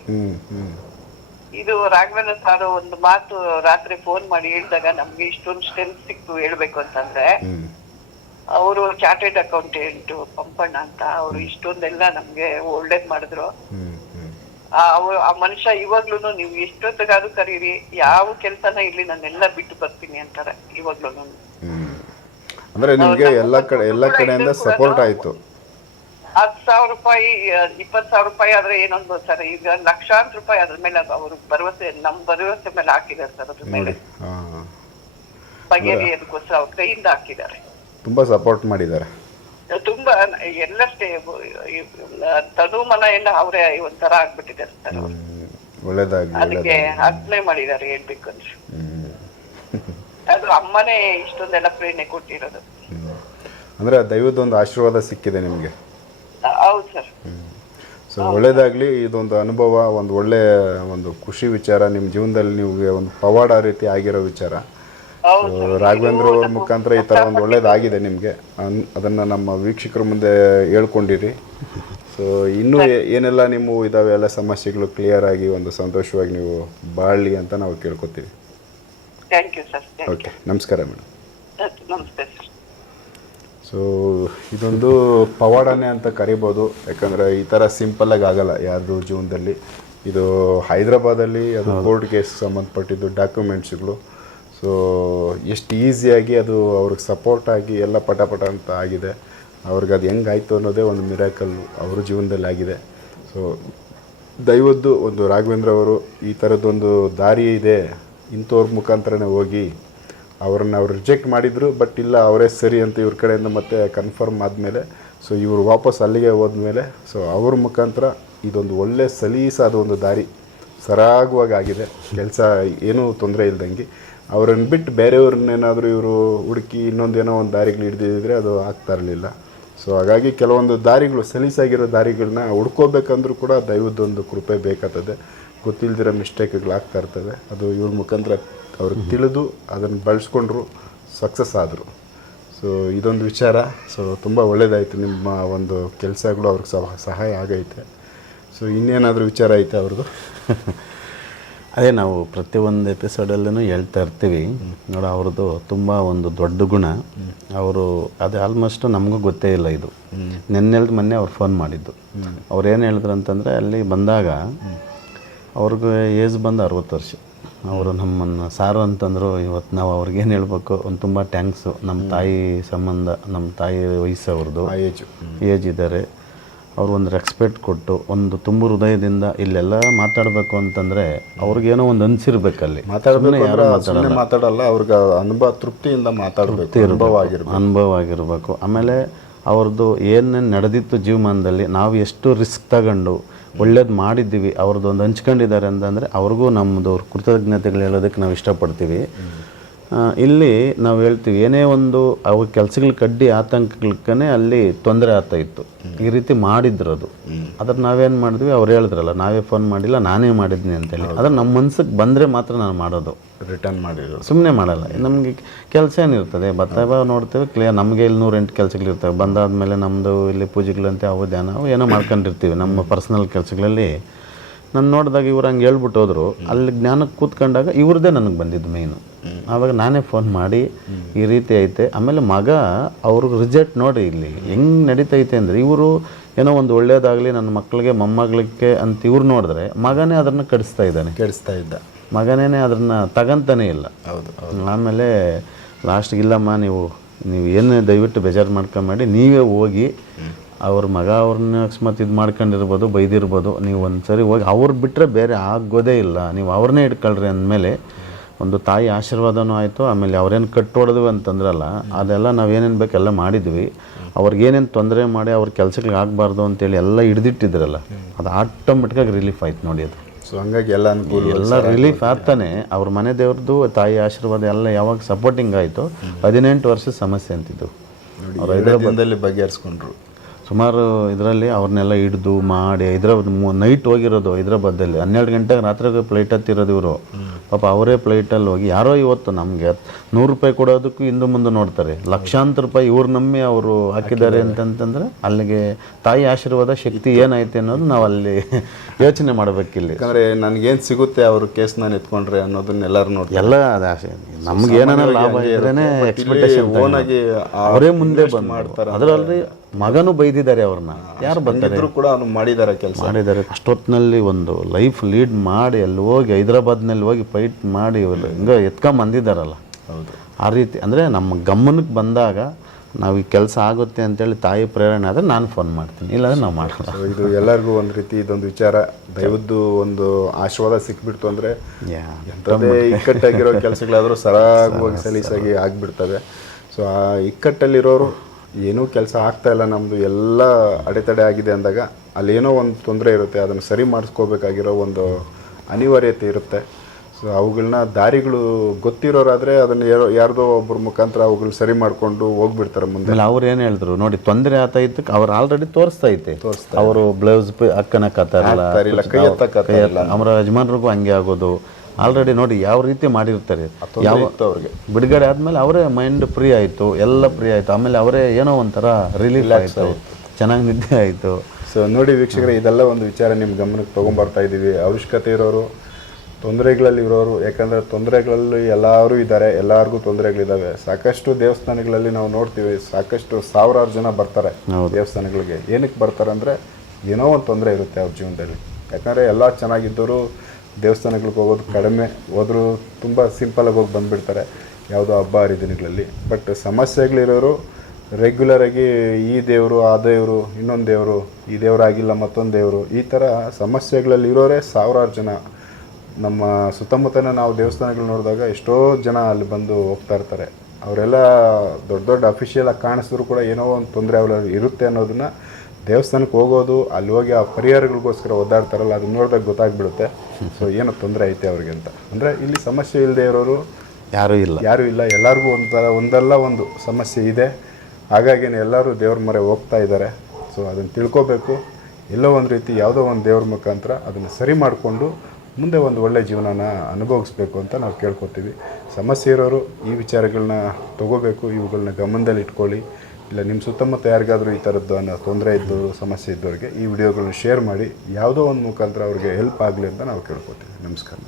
ಇದು ರಾಘವೇಂದ್ರ ಸಾರ್ ಒಂದು ಮಾತು ರಾತ್ರಿ ಫೋನ್ ಮಾಡಿ ಹೇಳಿದಾಗ ನಮ್ಗೆ ಇಷ್ಟೊಂದು ಸ್ಟ್ರೆಂತ್ ಸಿಕ್ತು ಹೇಳ್ಬೇಕು ಅಂತಂದ್ರೆ ಅವರು ಚಾರ್ಟೆಡ್ ಅಕೌಂಟೆಂಟ್ ಪಂಪಣ್ಣ ಅಂತ ಅವರು ಇಷ್ಟೊಂದೆಲ್ಲ ನಮ್ಗೆ ಒಳ್ಳೇದ್ ಮಾಡಿದ್ರು. ಆ ಮನುಷ್ಯ ಇವಾಗ್ಲೂನು ನೀವು ಎಷ್ಟೊತ್ತಿಗಾದ್ರೂ ಕರೀರಿ ಯಾವ ಕೆಲ್ಸನ ಇರ್ಲಿ ನಾನೆಲ್ಲ ಬಿಟ್ಟು ಬರ್ತೀನಿ ಅಂತಾರೆ ಇವಾಗ್ಲೂನು. ಅಂದ್ರೆ ನಿಮಗೆ ಎಲ್ಲ ಕಡೆ ಎಲ್ಲ ಕಡೆಯಿಂದ ಸಪೋರ್ಟ್ ಆಯ್ತು. ಹತ್ತು ಸಾವಿರ ರೂಪಾಯಿ ಇಪ್ಪತ್ತು ಸಾವಿರ ರೂಪಾಯಿ ಆದ್ರೆ ಏನೊಂದು ಸರ್ ಈಗ ಲಕ್ಷಾಂತರ ರೂಪಾಯಿ ಅದ್ರ ಮೇಲೆ ಅವ್ರ ಭರವಸೆ ನಮ್ ಭರವಸೆ ಮೇಲೆ ಹಾಕಿದ್ದಾರೆ ಸರ್ ಅದ್ರ ಮೇಲೆ. ಬಗೆಹರಿಯೋದಕ್ಕೋಸ್ಕರ ಅವ್ರ ಕೈಯಿಂದ ಹಾಕಿದ್ದಾರೆ. ತುಂಬಾ ಸಪೋರ್ಟ್ ಮಾಡಿದ್ದಾರೆ. ತುಂಬಾ ಎಲ್ಲಷ್ಟೇ ತನು ಮನ ಎಲ್ಲ ಅವರೇ ಒಂಥರ ಆಗ್ಬಿಟ್ಟಿದ್ದಾರೆ ಸರ್. ಒಳ್ಳೇದಾಗ್ಲಿ ಅದಕ್ಕೆ ಅಪ್ಲೈ ಮಾಡಿದ್ದಾರೆ ಹೇಳ್ಬೇಕು ಅಂದ್ರೆ. ಅದು ಅಮ್ಮನೇ ಇಷ್ಟೊಂದೆಲ್ಲ ಪ್ರೇರಣೆ ಕೊಟ್ಟಿರೋದು. ಅಂದ್ರೆ ದೈವದೊಂದು ಆಶೀರ್ವಾದ ಸಿಕ್ಕಿದೆ ನಿಮಗೆ? ಹೌದು ಸರ್. ಸೊ ಒಳ್ಳೇದಾಗ್ಲಿ ಇದೊಂದು ಅನುಭವ ಒಂದು ಒಳ್ಳೆ ಒಂದು ಖುಷಿ ವಿಚಾರ ನಿಮ್ಮ ಜೀವನದಲ್ಲಿ ನಿಮಗೆ ಒಂದು ಪವಾಡ ರೀತಿ ಆಗಿರೋ ವಿಚಾರ. ರಾಘವೇಂದ್ರ ಅವ್ರ ಮುಖಾಂತರ ಈ ಥರ ಒಂದು ಒಳ್ಳೇದಾಗಿದೆ ನಿಮಗೆ. ಅದನ್ನು ನಮ್ಮ ವೀಕ್ಷಕರ ಮುಂದೆ ಹೇಳ್ಕೊಂಡಿರಿ. ಸೊ ಇನ್ನೂ ಏನೆಲ್ಲ ನಿಮ್ಮ ಇದಾವೆ? ಎಲ್ಲ ಸಮಸ್ಯೆಗಳು ಕ್ಲಿಯರ್ ಆಗಿ ಒಂದು ಸಂತೋಷವಾಗಿ ನೀವು ಬಾಳಲಿ ಅಂತ ನಾವು ಕೇಳ್ಕೊತೀವಿ. ಥ್ಯಾಂಕ್ ಯು ಸರ್ ಓಕೆ ನಮಸ್ಕಾರ ಮೇಡಮ್. ನಮಸ್ತೆ ಸರ್ ಸೊ ಇದೊಂದು ಪವಾಡನೆ ಅಂತ ಕರಿಬೋದು. ಯಾಕಂದರೆ ಈ ಥರ ಸಿಂಪಲ್ಲಾಗಿ ಆಗಲ್ಲ ಯಾರ್ದು ಜೀವನದಲ್ಲಿ. ಇದು ಹೈದ್ರಾಬಾದಲ್ಲಿ ಅದು ಕೋರ್ಟ್ ಕೇಸ್ ಸಂಬಂಧಪಟ್ಟಿದ್ದು ಡಾಕ್ಯುಮೆಂಟ್ಸ್ಗಳು ಸೊ ಎಷ್ಟು ಈಸಿಯಾಗಿ ಅದು ಅವ್ರಿಗೆ ಸಪೋರ್ಟ್ ಆಗಿ ಎಲ್ಲ ಪಟ ಪಟ ಅಂತ ಆಗಿದೆ. ಅವ್ರಿಗೆ ಅದು ಹೆಂಗಾಯ್ತು ಅನ್ನೋದೇ ಒಂದು ಮಿರಾಕಲ್ಲು ಅವ್ರ ಜೀವನದಲ್ಲಿ ಆಗಿದೆ. ಸೊ ದೈವದ್ದು ಒಂದು ರಾಘವೇಂದ್ರ ಅವರು ಈ ಥರದ್ದೊಂದು ದಾರಿ ಇದೆ. ಇಂಥವ್ರ ಮುಖಾಂತರನೇ ಹೋಗಿ ಅವ್ರನ್ನ ಅವ್ರು ರಿಜೆಕ್ಟ್ ಮಾಡಿದರು ಬಟ್ ಇಲ್ಲ ಅವರೇ ಸರಿ ಅಂತ ಇವ್ರ ಕಡೆಯಿಂದ ಮತ್ತೆ ಕನ್ಫರ್ಮ್ ಆದಮೇಲೆ ಸೊ ಇವರು ವಾಪಸ್ ಅಲ್ಲಿಗೆ ಹೋದ್ಮೇಲೆ ಸೊ ಅವ್ರ ಮುಖಾಂತರ ಇದೊಂದು ಒಳ್ಳೆ ಸಲೀಸಾದ ಒಂದು ದಾರಿ ಸರಾಗವಾಗಿ ಆಗಿದೆ. ಕೆಲಸ ಏನೂ ತೊಂದರೆ ಇಲ್ದಂಗೆ. ಅವ್ರನ್ನ ಬಿಟ್ಟು ಬೇರೆಯವ್ರನ್ನೇನಾದರೂ ಇವರು ಹುಡುಕಿ ಇನ್ನೊಂದೇನೋ ಒಂದು ದಾರಿಗಳು ಹಿಡ್ದಿದ್ರೆ ಅದು ಆಗ್ತಾ ಇರಲಿಲ್ಲ. ಸೊ ಹಾಗಾಗಿ ಕೆಲವೊಂದು ದಾರಿಗಳು, ಸಲೀಸಾಗಿರೋ ದಾರಿಗಳನ್ನ ಹುಡ್ಕೋಬೇಕಂದ್ರೂ ಕೂಡ ದೈವದ್ದೊಂದು ಕೃಪೆ ಬೇಕಾಗ್ತದೆ. ಗೊತ್ತಿಲ್ದಿರೋ ಮಿಸ್ಟೇಕ್ಗಳು ಆಗ್ತಾ ಇರ್ತವೆ ಅದು ಇವ್ರ ಮುಖಾಂತರ ಅವ್ರಿಗೆ ತಿಳಿದು ಅದನ್ನು ಬಳಸ್ಕೊಂಡ್ರು ಸಕ್ಸಸ್ ಆದರು. ಸೊ ಇದೊಂದು ವಿಚಾರ. ಸೊ ತುಂಬ ಒಳ್ಳೆಯದಾಯಿತು ನಿಮ್ಮ ಒಂದು ಕೆಲಸಗಳು ಅವ್ರಿಗೆ ಸಹ, ಸಹಾಯ ಆಗೈತೆ. ಸೊ ಇನ್ನೇನಾದರೂ ವಿಚಾರ ಐತೆ ಅವ್ರದ್ದು? ಅದೇ ನಾವು ಪ್ರತಿಯೊಂದು ಎಪಿಸೋಡಲ್ಲೂ ಹೇಳ್ತಾ ಇರ್ತೀವಿ. ನೋಡು ಅವ್ರದ್ದು ತುಂಬ ಒಂದು ದೊಡ್ಡ ಗುಣ. ಅವರು ಅದು ಆಲ್ಮೋಸ್ಟ್ ನಮಗೂ ಗೊತ್ತೇ ಇಲ್ಲ ಇದು. ನಿನ್ನೆಲ್ದು ಮೊನ್ನೆ ಅವ್ರು ಫೋನ್ ಮಾಡಿದ್ದು. ಅವ್ರು ಏನು ಹೇಳಿದ್ರು ಅಂತಂದರೆ ಅಲ್ಲಿ ಬಂದಾಗ ಅವ್ರಿಗೆ ಏಜ್ ಬಂದು ಅರವತ್ತು ವರ್ಷ. ಅವರು ನಮ್ಮನ್ನು ಸಾರು ಅಂತಂದರು ಇವತ್ತು ನಾವು ಅವ್ರಿಗೇನು ಹೇಳ್ಬೇಕು? ಒಂದು ತುಂಬ ಟ್ಯಾಂಕ್ಸು ನಮ್ಮ ತಾಯಿ ಸಂಬಂಧ ನಮ್ಮ ತಾಯಿ ವಯಸ್ಸು ಅವ್ರದ್ದು ಏಜ್ ಇದ್ದಾರೆ. ಅವ್ರು ಒಂದು ರೆಸ್ಪೆಕ್ಟ್ ಕೊಟ್ಟು ಒಂದು ತುಂಬ ಹೃದಯದಿಂದ ಇಲ್ಲೆಲ್ಲ ಮಾತಾಡಬೇಕು ಅಂತಂದರೆ ಅವ್ರಿಗೇನೋ ಒಂದು ಅನ್ಸಿರ್ಬೇಕಲ್ಲಿ ಮಾತಾಡಬೇಕು ಯಾರೂ ಮಾತಾಡಲ್ಲ. ಅವ್ರಿಗೆ ಅನುಭವ ತೃಪ್ತಿಯಿಂದ ಮಾತಾಡಬೇಕು ಅನುಭವ ಆಗಿರ್ಬೇಕು ಅನುಭವ ಆಗಿರಬೇಕು ಆಮೇಲೆ ಅವ್ರದ್ದು ಏನೇನು ನಡೆದಿತ್ತು ಜೀವಮಾನದಲ್ಲಿ ನಾವು ಎಷ್ಟು ರಿಸ್ಕ್ ತಗೊಂಡು ಒಳ್ಳೇದು ಮಾಡಿದ್ದೀವಿ ಅವ್ರದ್ದು ಒಂದು ಹಂಚ್ಕೊಂಡಿದ್ದಾರೆ ಅಂತಂದರೆ ಅವ್ರಿಗೂ ನಮ್ಮದು ಕೃತಜ್ಞತೆಗಳು ಹೇಳೋದಕ್ಕೆ ನಾವು ಇಷ್ಟಪಡ್ತೀವಿ. ಇಲ್ಲಿ ನಾವು ಹೇಳ್ತೀವಿ ಏನೇ ಒಂದು ಅವು ಕೆಲಸಗಳ ಕಡ್ಡಿ ಆತಂಕಗಳಕ್ಕೇ ಅಲ್ಲಿ ತೊಂದರೆ ಆಗ್ತಾ ಇತ್ತು. ಈ ರೀತಿ ಮಾಡಿದ್ರು ಅದು ಅದ್ರ ನಾವೇನು ಮಾಡಿದ್ವಿ ಅವ್ರು ಹೇಳಿದ್ರಲ್ಲ ನಾವೇ ಫೋನ್ ಮಾಡಿಲ್ಲ ನಾನೇ ಮಾಡಿದ್ನಿ ಅಂತೇಳಿ. ಅದ್ರ ನಮ್ಮ ಮನ್ಸಿಗೆ ಬಂದರೆ ಮಾತ್ರ ನಾನು ಮಾಡೋದು. ರಿಟರ್ನ್ ಮಾಡಿರೋದು. ಸುಮ್ಮನೆ ಮಾಡಲ್ಲ. ನಮಗೆ ಕೆಲಸ ಏನಿರ್ತದೆ ಬಾ ನೋಡ್ತೇವೆ ಕ್ಲಿಯರ್ ನಮಗೆ ಇಲ್ಲಿ ನೂರೆಂಟು ಕೆಲಸಗಳಿರ್ತವೆ. ಬಂದಾದ್ಮೇಲೆ ನಮ್ಮದು ಇಲ್ಲಿ ಪೂಜೆಗಳಂತೆ ಅವು ಧ್ಯಾನ ಅವು ಏನೋ ಮಾಡ್ಕೊಂಡಿರ್ತೀವಿ. ನಮ್ಮ ಪರ್ಸ್ನಲ್ ಕೆಲಸಗಳಲ್ಲಿ ನಾನು ನೋಡಿದಾಗ ಇವ್ರು ಹಂಗೆ ಹೇಳ್ಬಿಟ್ಟು ಹೋದ್ರು. ಅಲ್ಲಿ ಜ್ಞಾನಕ್ಕೆ ಕೂತ್ಕೊಂಡಾಗ ಇವ್ರದ್ದೇ ನನಗೆ ಬಂದಿದ್ದು ಮೇಯ್ನು ಆವಾಗ ನಾನೇ ಫೋನ್ ಮಾಡಿ ಈ ರೀತಿ ಐತೆ. ಆಮೇಲೆ ಮಗ ಅವ್ರಿಗೆ ರಿಜೆಕ್ಟ್ ನೋಡಿ ಇಲ್ಲಿ. ಹೆಂಗೆ ನಡೀತೈತೆ ಅಂದರೆ ಇವರು ಏನೋ ಒಂದು ಒಳ್ಳೇದಾಗಲಿ ನನ್ನ ಮಕ್ಕಳಿಗೆ ಮೊಮ್ಮಗಳಿಗೆ ಅಂತ ಇವ್ರು ನೋಡಿದ್ರೆ ಮಗನೇ ಅದನ್ನು ಕಡಿಸ್ತಾ ಇದ್ದಾನೆ. ಕೆಡಿಸ್ತಾ ಇದ್ದ. ಮಗನೇ ಅದನ್ನು ತಗಂತಾನೇ ಇಲ್ಲ. ಹೌದು ಆಮೇಲೆ ಲಾಸ್ಟ್ಗೆ ಇಲ್ಲಮ್ಮ ನೀವು ನೀವು ಏನು ದಯವಿಟ್ಟು ಬೇಜಾರು ಮಾಡಿ ನೀವೇ ಹೋಗಿ ಅವ್ರ ಮಗ ಅವ್ರನ್ನ ಅಕಸ್ಮಾತ್ ಇದು ಮಾಡ್ಕೊಂಡಿರ್ಬೋದು ಬೈದಿರ್ಬೋದು ನೀವು ಒಂದು ಸರಿ ಹೋಗಿ ಅವ್ರು ಬಿಟ್ಟರೆ ಬೇರೆ ಆಗೋದೇ ಇಲ್ಲ. ನೀವು ಅವ್ರನ್ನೇ ಇಟ್ಕೊಳ್ರಿ ಅಂದಮೇಲೆ ಒಂದು ತಾಯಿ ಆಶೀರ್ವಾದನೂ ಆಯಿತು ಆಮೇಲೆ ಅವ್ರೇನು ಕಟ್ಟೊಡೆದ್ವಿ ಅಂತಂದ್ರಲ್ಲ ಅದೆಲ್ಲ ನಾವು ನಾವೇನೇನು ಬೇಕೆಲ್ಲ ಮಾಡಿದ್ವಿ. ಅವ್ರಿಗೇನೇನು ತೊಂದರೆ ಮಾಡಿ ಅವ್ರ ಕೆಲಸಗಳಿಗೆ ಆಗಬಾರ್ದು ಅಂತೇಳಿ ಎಲ್ಲ ಹಿಡ್ದಿಟ್ಟಿದ್ರಲ್ಲ ಅದು ಆಟೋಮೆಟಿಕಾಗಿ ರಿಲೀಫ್ ಆಯ್ತು ನೋಡಿ ಅದು. ಸೊ ಹಂಗಾಗಿ ಎಲ್ಲ ಅನುಕೂಲ ಎಲ್ಲ ರಿಲೀಫ್ ಆಗ್ತಾನೆ. ಅವ್ರ ಮನೆ ದೇವ್ರದ್ದು ತಾಯಿ ಆಶೀರ್ವಾದ ಎಲ್ಲ ಯಾವಾಗ ಸಪೋರ್ಟಿಂಗ್ ಆಯಿತು ಹದಿನೆಂಟು ವರ್ಷದ ಸಮಸ್ಯೆ ಅಂತಿದ್ದು. ಹೈದರಾಬಾದಲ್ಲಿ ಬಗೆಹರಿಸ್ಕೊಂಡ್ರು. ಸುಮಾರು ಇದರಲ್ಲಿ ಅವ್ರನ್ನೆಲ್ಲ ಹಿಡ್ದು ಮಾಡಿ ಹೈದ್ರಾಬಾದ್ ನೈಟ್ ಹೋಗಿರೋದು ಹೈದ್ರಾಬಾದಲ್ಲಿ ಹನ್ನೆರಡು ಗಂಟೆಗೆ ರಾತ್ರಿ ಫ್ಲೈಟ್ ಹತ್ತಿರೋದು ಇವರು. ಪಾಪ ಅವರೇ ಫ್ಲೈಟಲ್ಲಿ ಹೋಗಿ ಯಾರೋ ಇವತ್ತು ನಮಗೆ ನೂರು ರೂಪಾಯಿ ಕೊಡೋದಕ್ಕೂ ಹಿಂದೆ ಮುಂದೆ ನೋಡ್ತಾರೆ. ಲಕ್ಷಾಂತರ ರೂಪಾಯಿ ಇವ್ರು ನಂಬಿ ಅವರು ಹಾಕಿದ್ದಾರೆ ಅಂತಂತಂದ್ರೆ ಅಲ್ಲಿಗೆ ತಾಯಿ ಆಶೀರ್ವಾದ ಶಕ್ತಿ ಏನೈತೆ ಅನ್ನೋದು ನಾವು ಅಲ್ಲಿ ಯೋಚನೆ ಮಾಡ್ಬೇಕಿಲ್ಲಿ. ಯಾಕಂದ್ರೆ ನನಗೇನು ಸಿಗುತ್ತೆ ಅವ್ರ ಕೇಸ್ ನಾನು ಎತ್ಕೊಂಡ್ರೆ ಅನ್ನೋದನ್ನ ಎಲ್ಲರೂ ನೋಡಿ ಎಲ್ಲ ಅದು ಆಸೆ. ನಮ್ಗೆ ಏನಾರ ಲಾಭ ಇದ್ರೇನೆ ಎಕ್ಸ್ಪೆಕ್ಟೇಷನ್ ಆಗಿ ಅವರೇ ಮುಂದೆ ಬಂದು ಮಾಡ್ತಾರೆ ಅದರಲ್ಲಿ ಮಗನೂ ಬೈದಿದ್ದಾರೆ ಅವ್ರನ್ನ. ಯಾರು ಬರ್ತಾರೆ? ಕೂಡ ಅವ್ನು ಮಾಡಿದ್ದಾರೆ ಕೆಲಸ. ಮಾಡಿದ್ದಾರೆ. ಅಷ್ಟೊತ್ತಿನಲ್ಲಿ ಒಂದು ಲೈಫ್ ಲೀಡ್ ಮಾಡಿ ಅಲ್ಲಿ ಹೋಗಿ ಹೈದ್ರಾಬಾದ್ನಲ್ಲಿ ಹೋಗಿ ಫೈಟ್ ಮಾಡಿ ಇವರು. ಹಿಂಗೆ ಎತ್ಕೊಂಡ್ ಬಂದಿದ್ದಾರಲ್ಲ ಹೌದು. ಆ ರೀತಿ ಅಂದರೆ ನಮ್ಮ ಗಮನಕ್ಕೆ ಬಂದಾಗ ನಾವು ಈ ಕೆಲಸ ಆಗುತ್ತೆ ಅಂತೇಳಿ ತಾಯಿ ಪ್ರೇರಣೆ ಆದರೆ ನಾನು ಫೋನ್ ಮಾಡ್ತೀನಿ. ಇಲ್ಲಾಂದ್ರೆ ನಾವು ಮಾಡೋಣ ಇದು ಎಲ್ಲರಿಗೂ ಒಂದು ರೀತಿ ಇದೊಂದು ವಿಚಾರ. ದೈವದ್ದು ಒಂದು ಆಶೀರ್ವಾದ ಸಿಕ್ಬಿಡ್ತು ಅಂದ್ರೆ ಇಕ್ಕಟ್ಟಾಗಿರೋ ಕೆಲಸಗಳಾದರೂ ಸರಾಗವಾಗಿ ಸಲೀಸಾಗಿ ಆಗಿಬಿಡ್ತವೆ. ಸೊ ಆ ಇಕ್ಕಟ್ಟಲ್ಲಿರೋರು ಏನೂ ಕೆಲಸ ಆಗ್ತಾ ಇಲ್ಲ ನಮ್ಮದು ಎಲ್ಲ ಅಡೆತಡೆ ಆಗಿದೆ ಅಂದಾಗ ಅಲ್ಲೇನೋ ಒಂದು ತೊಂದರೆ ಇರುತ್ತೆ ಅದನ್ನು ಸರಿ ಮಾಡಿಸ್ಕೋಬೇಕಾಗಿರೋ ಒಂದು ಅನಿವಾರ್ಯತೆ ಇರುತ್ತೆ. ಸೊ ಅವುಗಳನ್ನ ದಾರಿಗಳು ಗೊತ್ತಿರೋರಾದರೆ ಅದನ್ನು ಯಾರೋ ಯಾರ್ದೋ ಒಬ್ಬರ ಮುಖಾಂತರ ಅವುಗಳು ಸರಿ ಮಾಡಿಕೊಂಡು ಹೋಗ್ಬಿಡ್ತಾರೆ ಮುಂದೆ. ಅವ್ರು ಏನು ಹೇಳಿದ್ರು ನೋಡಿ ತೊಂದರೆ ಆತಾಯ್ತು ಅವ್ರು ಆಲ್ರೆಡಿ ತೋರಿಸ್ತಾ ಐತೆ. ಅವರು ಬ್ಲೌಸ್ ಹಾಕ್ತಾರಿಲ್ಲ, ಕೈ ಎತ್ತಕ್ಕಾಗ್ತಾರಿಲ್ಲ. ಅವರ ಯಜಮಾನ್ರಿಗೂ ಹಂಗೆ ಆಗೋದು. ಆಲ್ರೆಡಿ ನೋಡಿ ಯಾವ ರೀತಿ ಮಾಡಿರ್ತಾರೆ. ಯಾವ ಅವ್ರಿಗೆ. ಬಿಡುಗಡೆ ಆದ್ಮೇಲೆ ಅವರೇ ಮೈಂಡ್ ಫ್ರೀ ಆಯಿತು ಎಲ್ಲ ಫ್ರೀ ಆಯಿತು. ಆಮೇಲೆ ಅವರೇ ಏನೋ ಒಂಥರ ರಿಲೀಫ್ ಆಯಿತು. ಚೆನ್ನಾಗಿ ನಿದ್ದೆ ಆಯಿತು. ಸೊ ನೋಡಿ ವೀಕ್ಷಕರೇ ಇದೆಲ್ಲ ಒಂದು ವಿಚಾರ ನಿಮ್ಮ ಗಮನಕ್ಕೆ ತೊಗೊಂಬರ್ತಾ ಇದ್ದೀವಿ. ಅವಶ್ಯಕತೆ ಇರೋರು ತೊಂದರೆಗಳಲ್ಲಿ ಇರೋರು ಯಾಕಂದರೆ ತೊಂದರೆಗಳಲ್ಲಿ ಎಲ್ಲರೂ ಇದ್ದಾರೆ ಎಲ್ಲರಿಗೂ ತೊಂದರೆಗಳಿದ್ದಾವೆ ಸಾಕಷ್ಟು ದೇವಸ್ಥಾನಗಳಲ್ಲಿ ನಾವು ನೋಡ್ತೀವಿ ಸಾಕಷ್ಟು ಸಾವಿರಾರು ಜನ ಬರ್ತಾರೆ ದೇವಸ್ಥಾನಗಳಿಗೆ. ಏನಕ್ಕೆ ಬರ್ತಾರೆ ಅಂದರೆ ಏನೋ ಒಂದು ತೊಂದರೆ ಇರುತ್ತೆ ಅವ್ರ ಜೀವನದಲ್ಲಿ. ಯಾಕಂದರೆ ಎಲ್ಲ ಚೆನ್ನಾಗಿದ್ದವರು ದೇವಸ್ಥಾನಗಳಿಗೆ ಹೋಗೋದು ಕಡಿಮೆ, ಹೋದರೂ ತುಂಬ ಸಿಂಪಲಾಗಿ ಹೋಗಿ ಬಂದುಬಿಡ್ತಾರೆ, ಯಾವುದೋ ಹಬ್ಬ ಹರಿದಿನಗಳಲ್ಲಿ. ಬಟ್ ಸಮಸ್ಯೆಗಳಿರೋರು ರೆಗ್ಯುಲರಾಗಿ ಈ ದೇವರು, ಆ ದೇವರು, ಇನ್ನೊಂದು ದೇವರು, ಈ ದೇವರಾಗಿಲ್ಲ ಮತ್ತೊಂದು ದೇವರು, ಈ ಥರ ಸಮಸ್ಯೆಗಳಲ್ಲಿ ಇರೋರೇ ಸಾವಿರಾರು ಜನ. ನಮ್ಮ ಸುತ್ತಮುತ್ತನ ನಾವು ದೇವಸ್ಥಾನಗಳು ನೋಡಿದಾಗ ಎಷ್ಟೋ ಜನ ಅಲ್ಲಿ ಬಂದು ಹೋಗ್ತಾ ಇರ್ತಾರೆ. ಅವರೆಲ್ಲ ದೊಡ್ಡ ದೊಡ್ಡ ಅಫಿಷಿಯಲಾಗಿ ಕಾಣಿಸಿದ್ರು ಕೂಡ ಏನೋ ಒಂದು ತೊಂದರೆ ಅವರಲ್ಲಿ ಇರುತ್ತೆ ಅನ್ನೋದನ್ನ ದೇವಸ್ಥಾನಕ್ಕೆ ಹೋಗೋದು ಅಲ್ಲಿ ಹೋಗಿ ಆ ಪರಿಹಾರಗಳಿಗೋಸ್ಕರ ಒದ್ದಾಡ್ತಾರಲ್ಲ ಅದನ್ನ ನೋಡಿದಾಗ ಗೊತ್ತಾಗ್ಬಿಡುತ್ತೆ. ಸೊ ಏನೋ ತೊಂದರೆ ಐತೆ ಅವ್ರಿಗೆ ಅಂತ. ಅಂದರೆ ಇಲ್ಲಿ ಸಮಸ್ಯೆ ಇಲ್ಲದೆ ಇರೋರು ಯಾರೂ ಇಲ್ಲ. ಯಾರೂ ಇಲ್ಲ. ಎಲ್ಲರಿಗೂ ಒಂಥರ ಒಂದಲ್ಲ ಒಂದು ಸಮಸ್ಯೆ ಇದೆ. ಹಾಗಾಗಿನೇ ಎಲ್ಲರೂ ದೇವ್ರ ಮೊರೆ ಹೋಗ್ತಾ ಇದ್ದಾರೆ. ಸೊ ಅದನ್ನು ತಿಳ್ಕೊಬೇಕು. ಎಲ್ಲೋ ಒಂದು ರೀತಿ ಯಾವುದೋ ಒಂದು ದೇವ್ರ ಮುಖಾಂತರ ಅದನ್ನು ಸರಿ ಮಾಡಿಕೊಂಡು ಮುಂದೆ ಒಂದು ಒಳ್ಳೆ ಜೀವನನ ಅನುಭವಿಸ್ಬೇಕು ಅಂತ ನಾವು ಕೇಳ್ಕೊತೀವಿ. ಸಮಸ್ಯೆ ಇರೋರು ಈ ವಿಚಾರಗಳನ್ನ ತಗೋಬೇಕು. ಇವುಗಳನ್ನ ಗಮನದಲ್ಲಿ ಇಟ್ಕೊಳ್ಳಿ ಇಲ್ಲ ನಿಮ್ಮ ಸುತ್ತಮುತ್ತ ಯಾರಿಗಾದರೂ ಈ ಥರದ್ದು ಅನ್ನೋ ತೊಂದರೆ ಇದ್ದವರು ಸಮಸ್ಯೆ ಇದ್ದವ್ರಿಗೆ ಈ ವಿಡಿಯೋಗಳನ್ನ ಶೇರ್ ಮಾಡಿ, ಯಾವುದೋ ಒಂದು ಮುಖಾಂತರ ಅವ್ರಿಗೆ ಹೆಲ್ಪ್ ಆಗಲಿ ಅಂತ ನಾವು ಕೇಳ್ಕೊತೀವಿ ನಮಸ್ಕಾರ.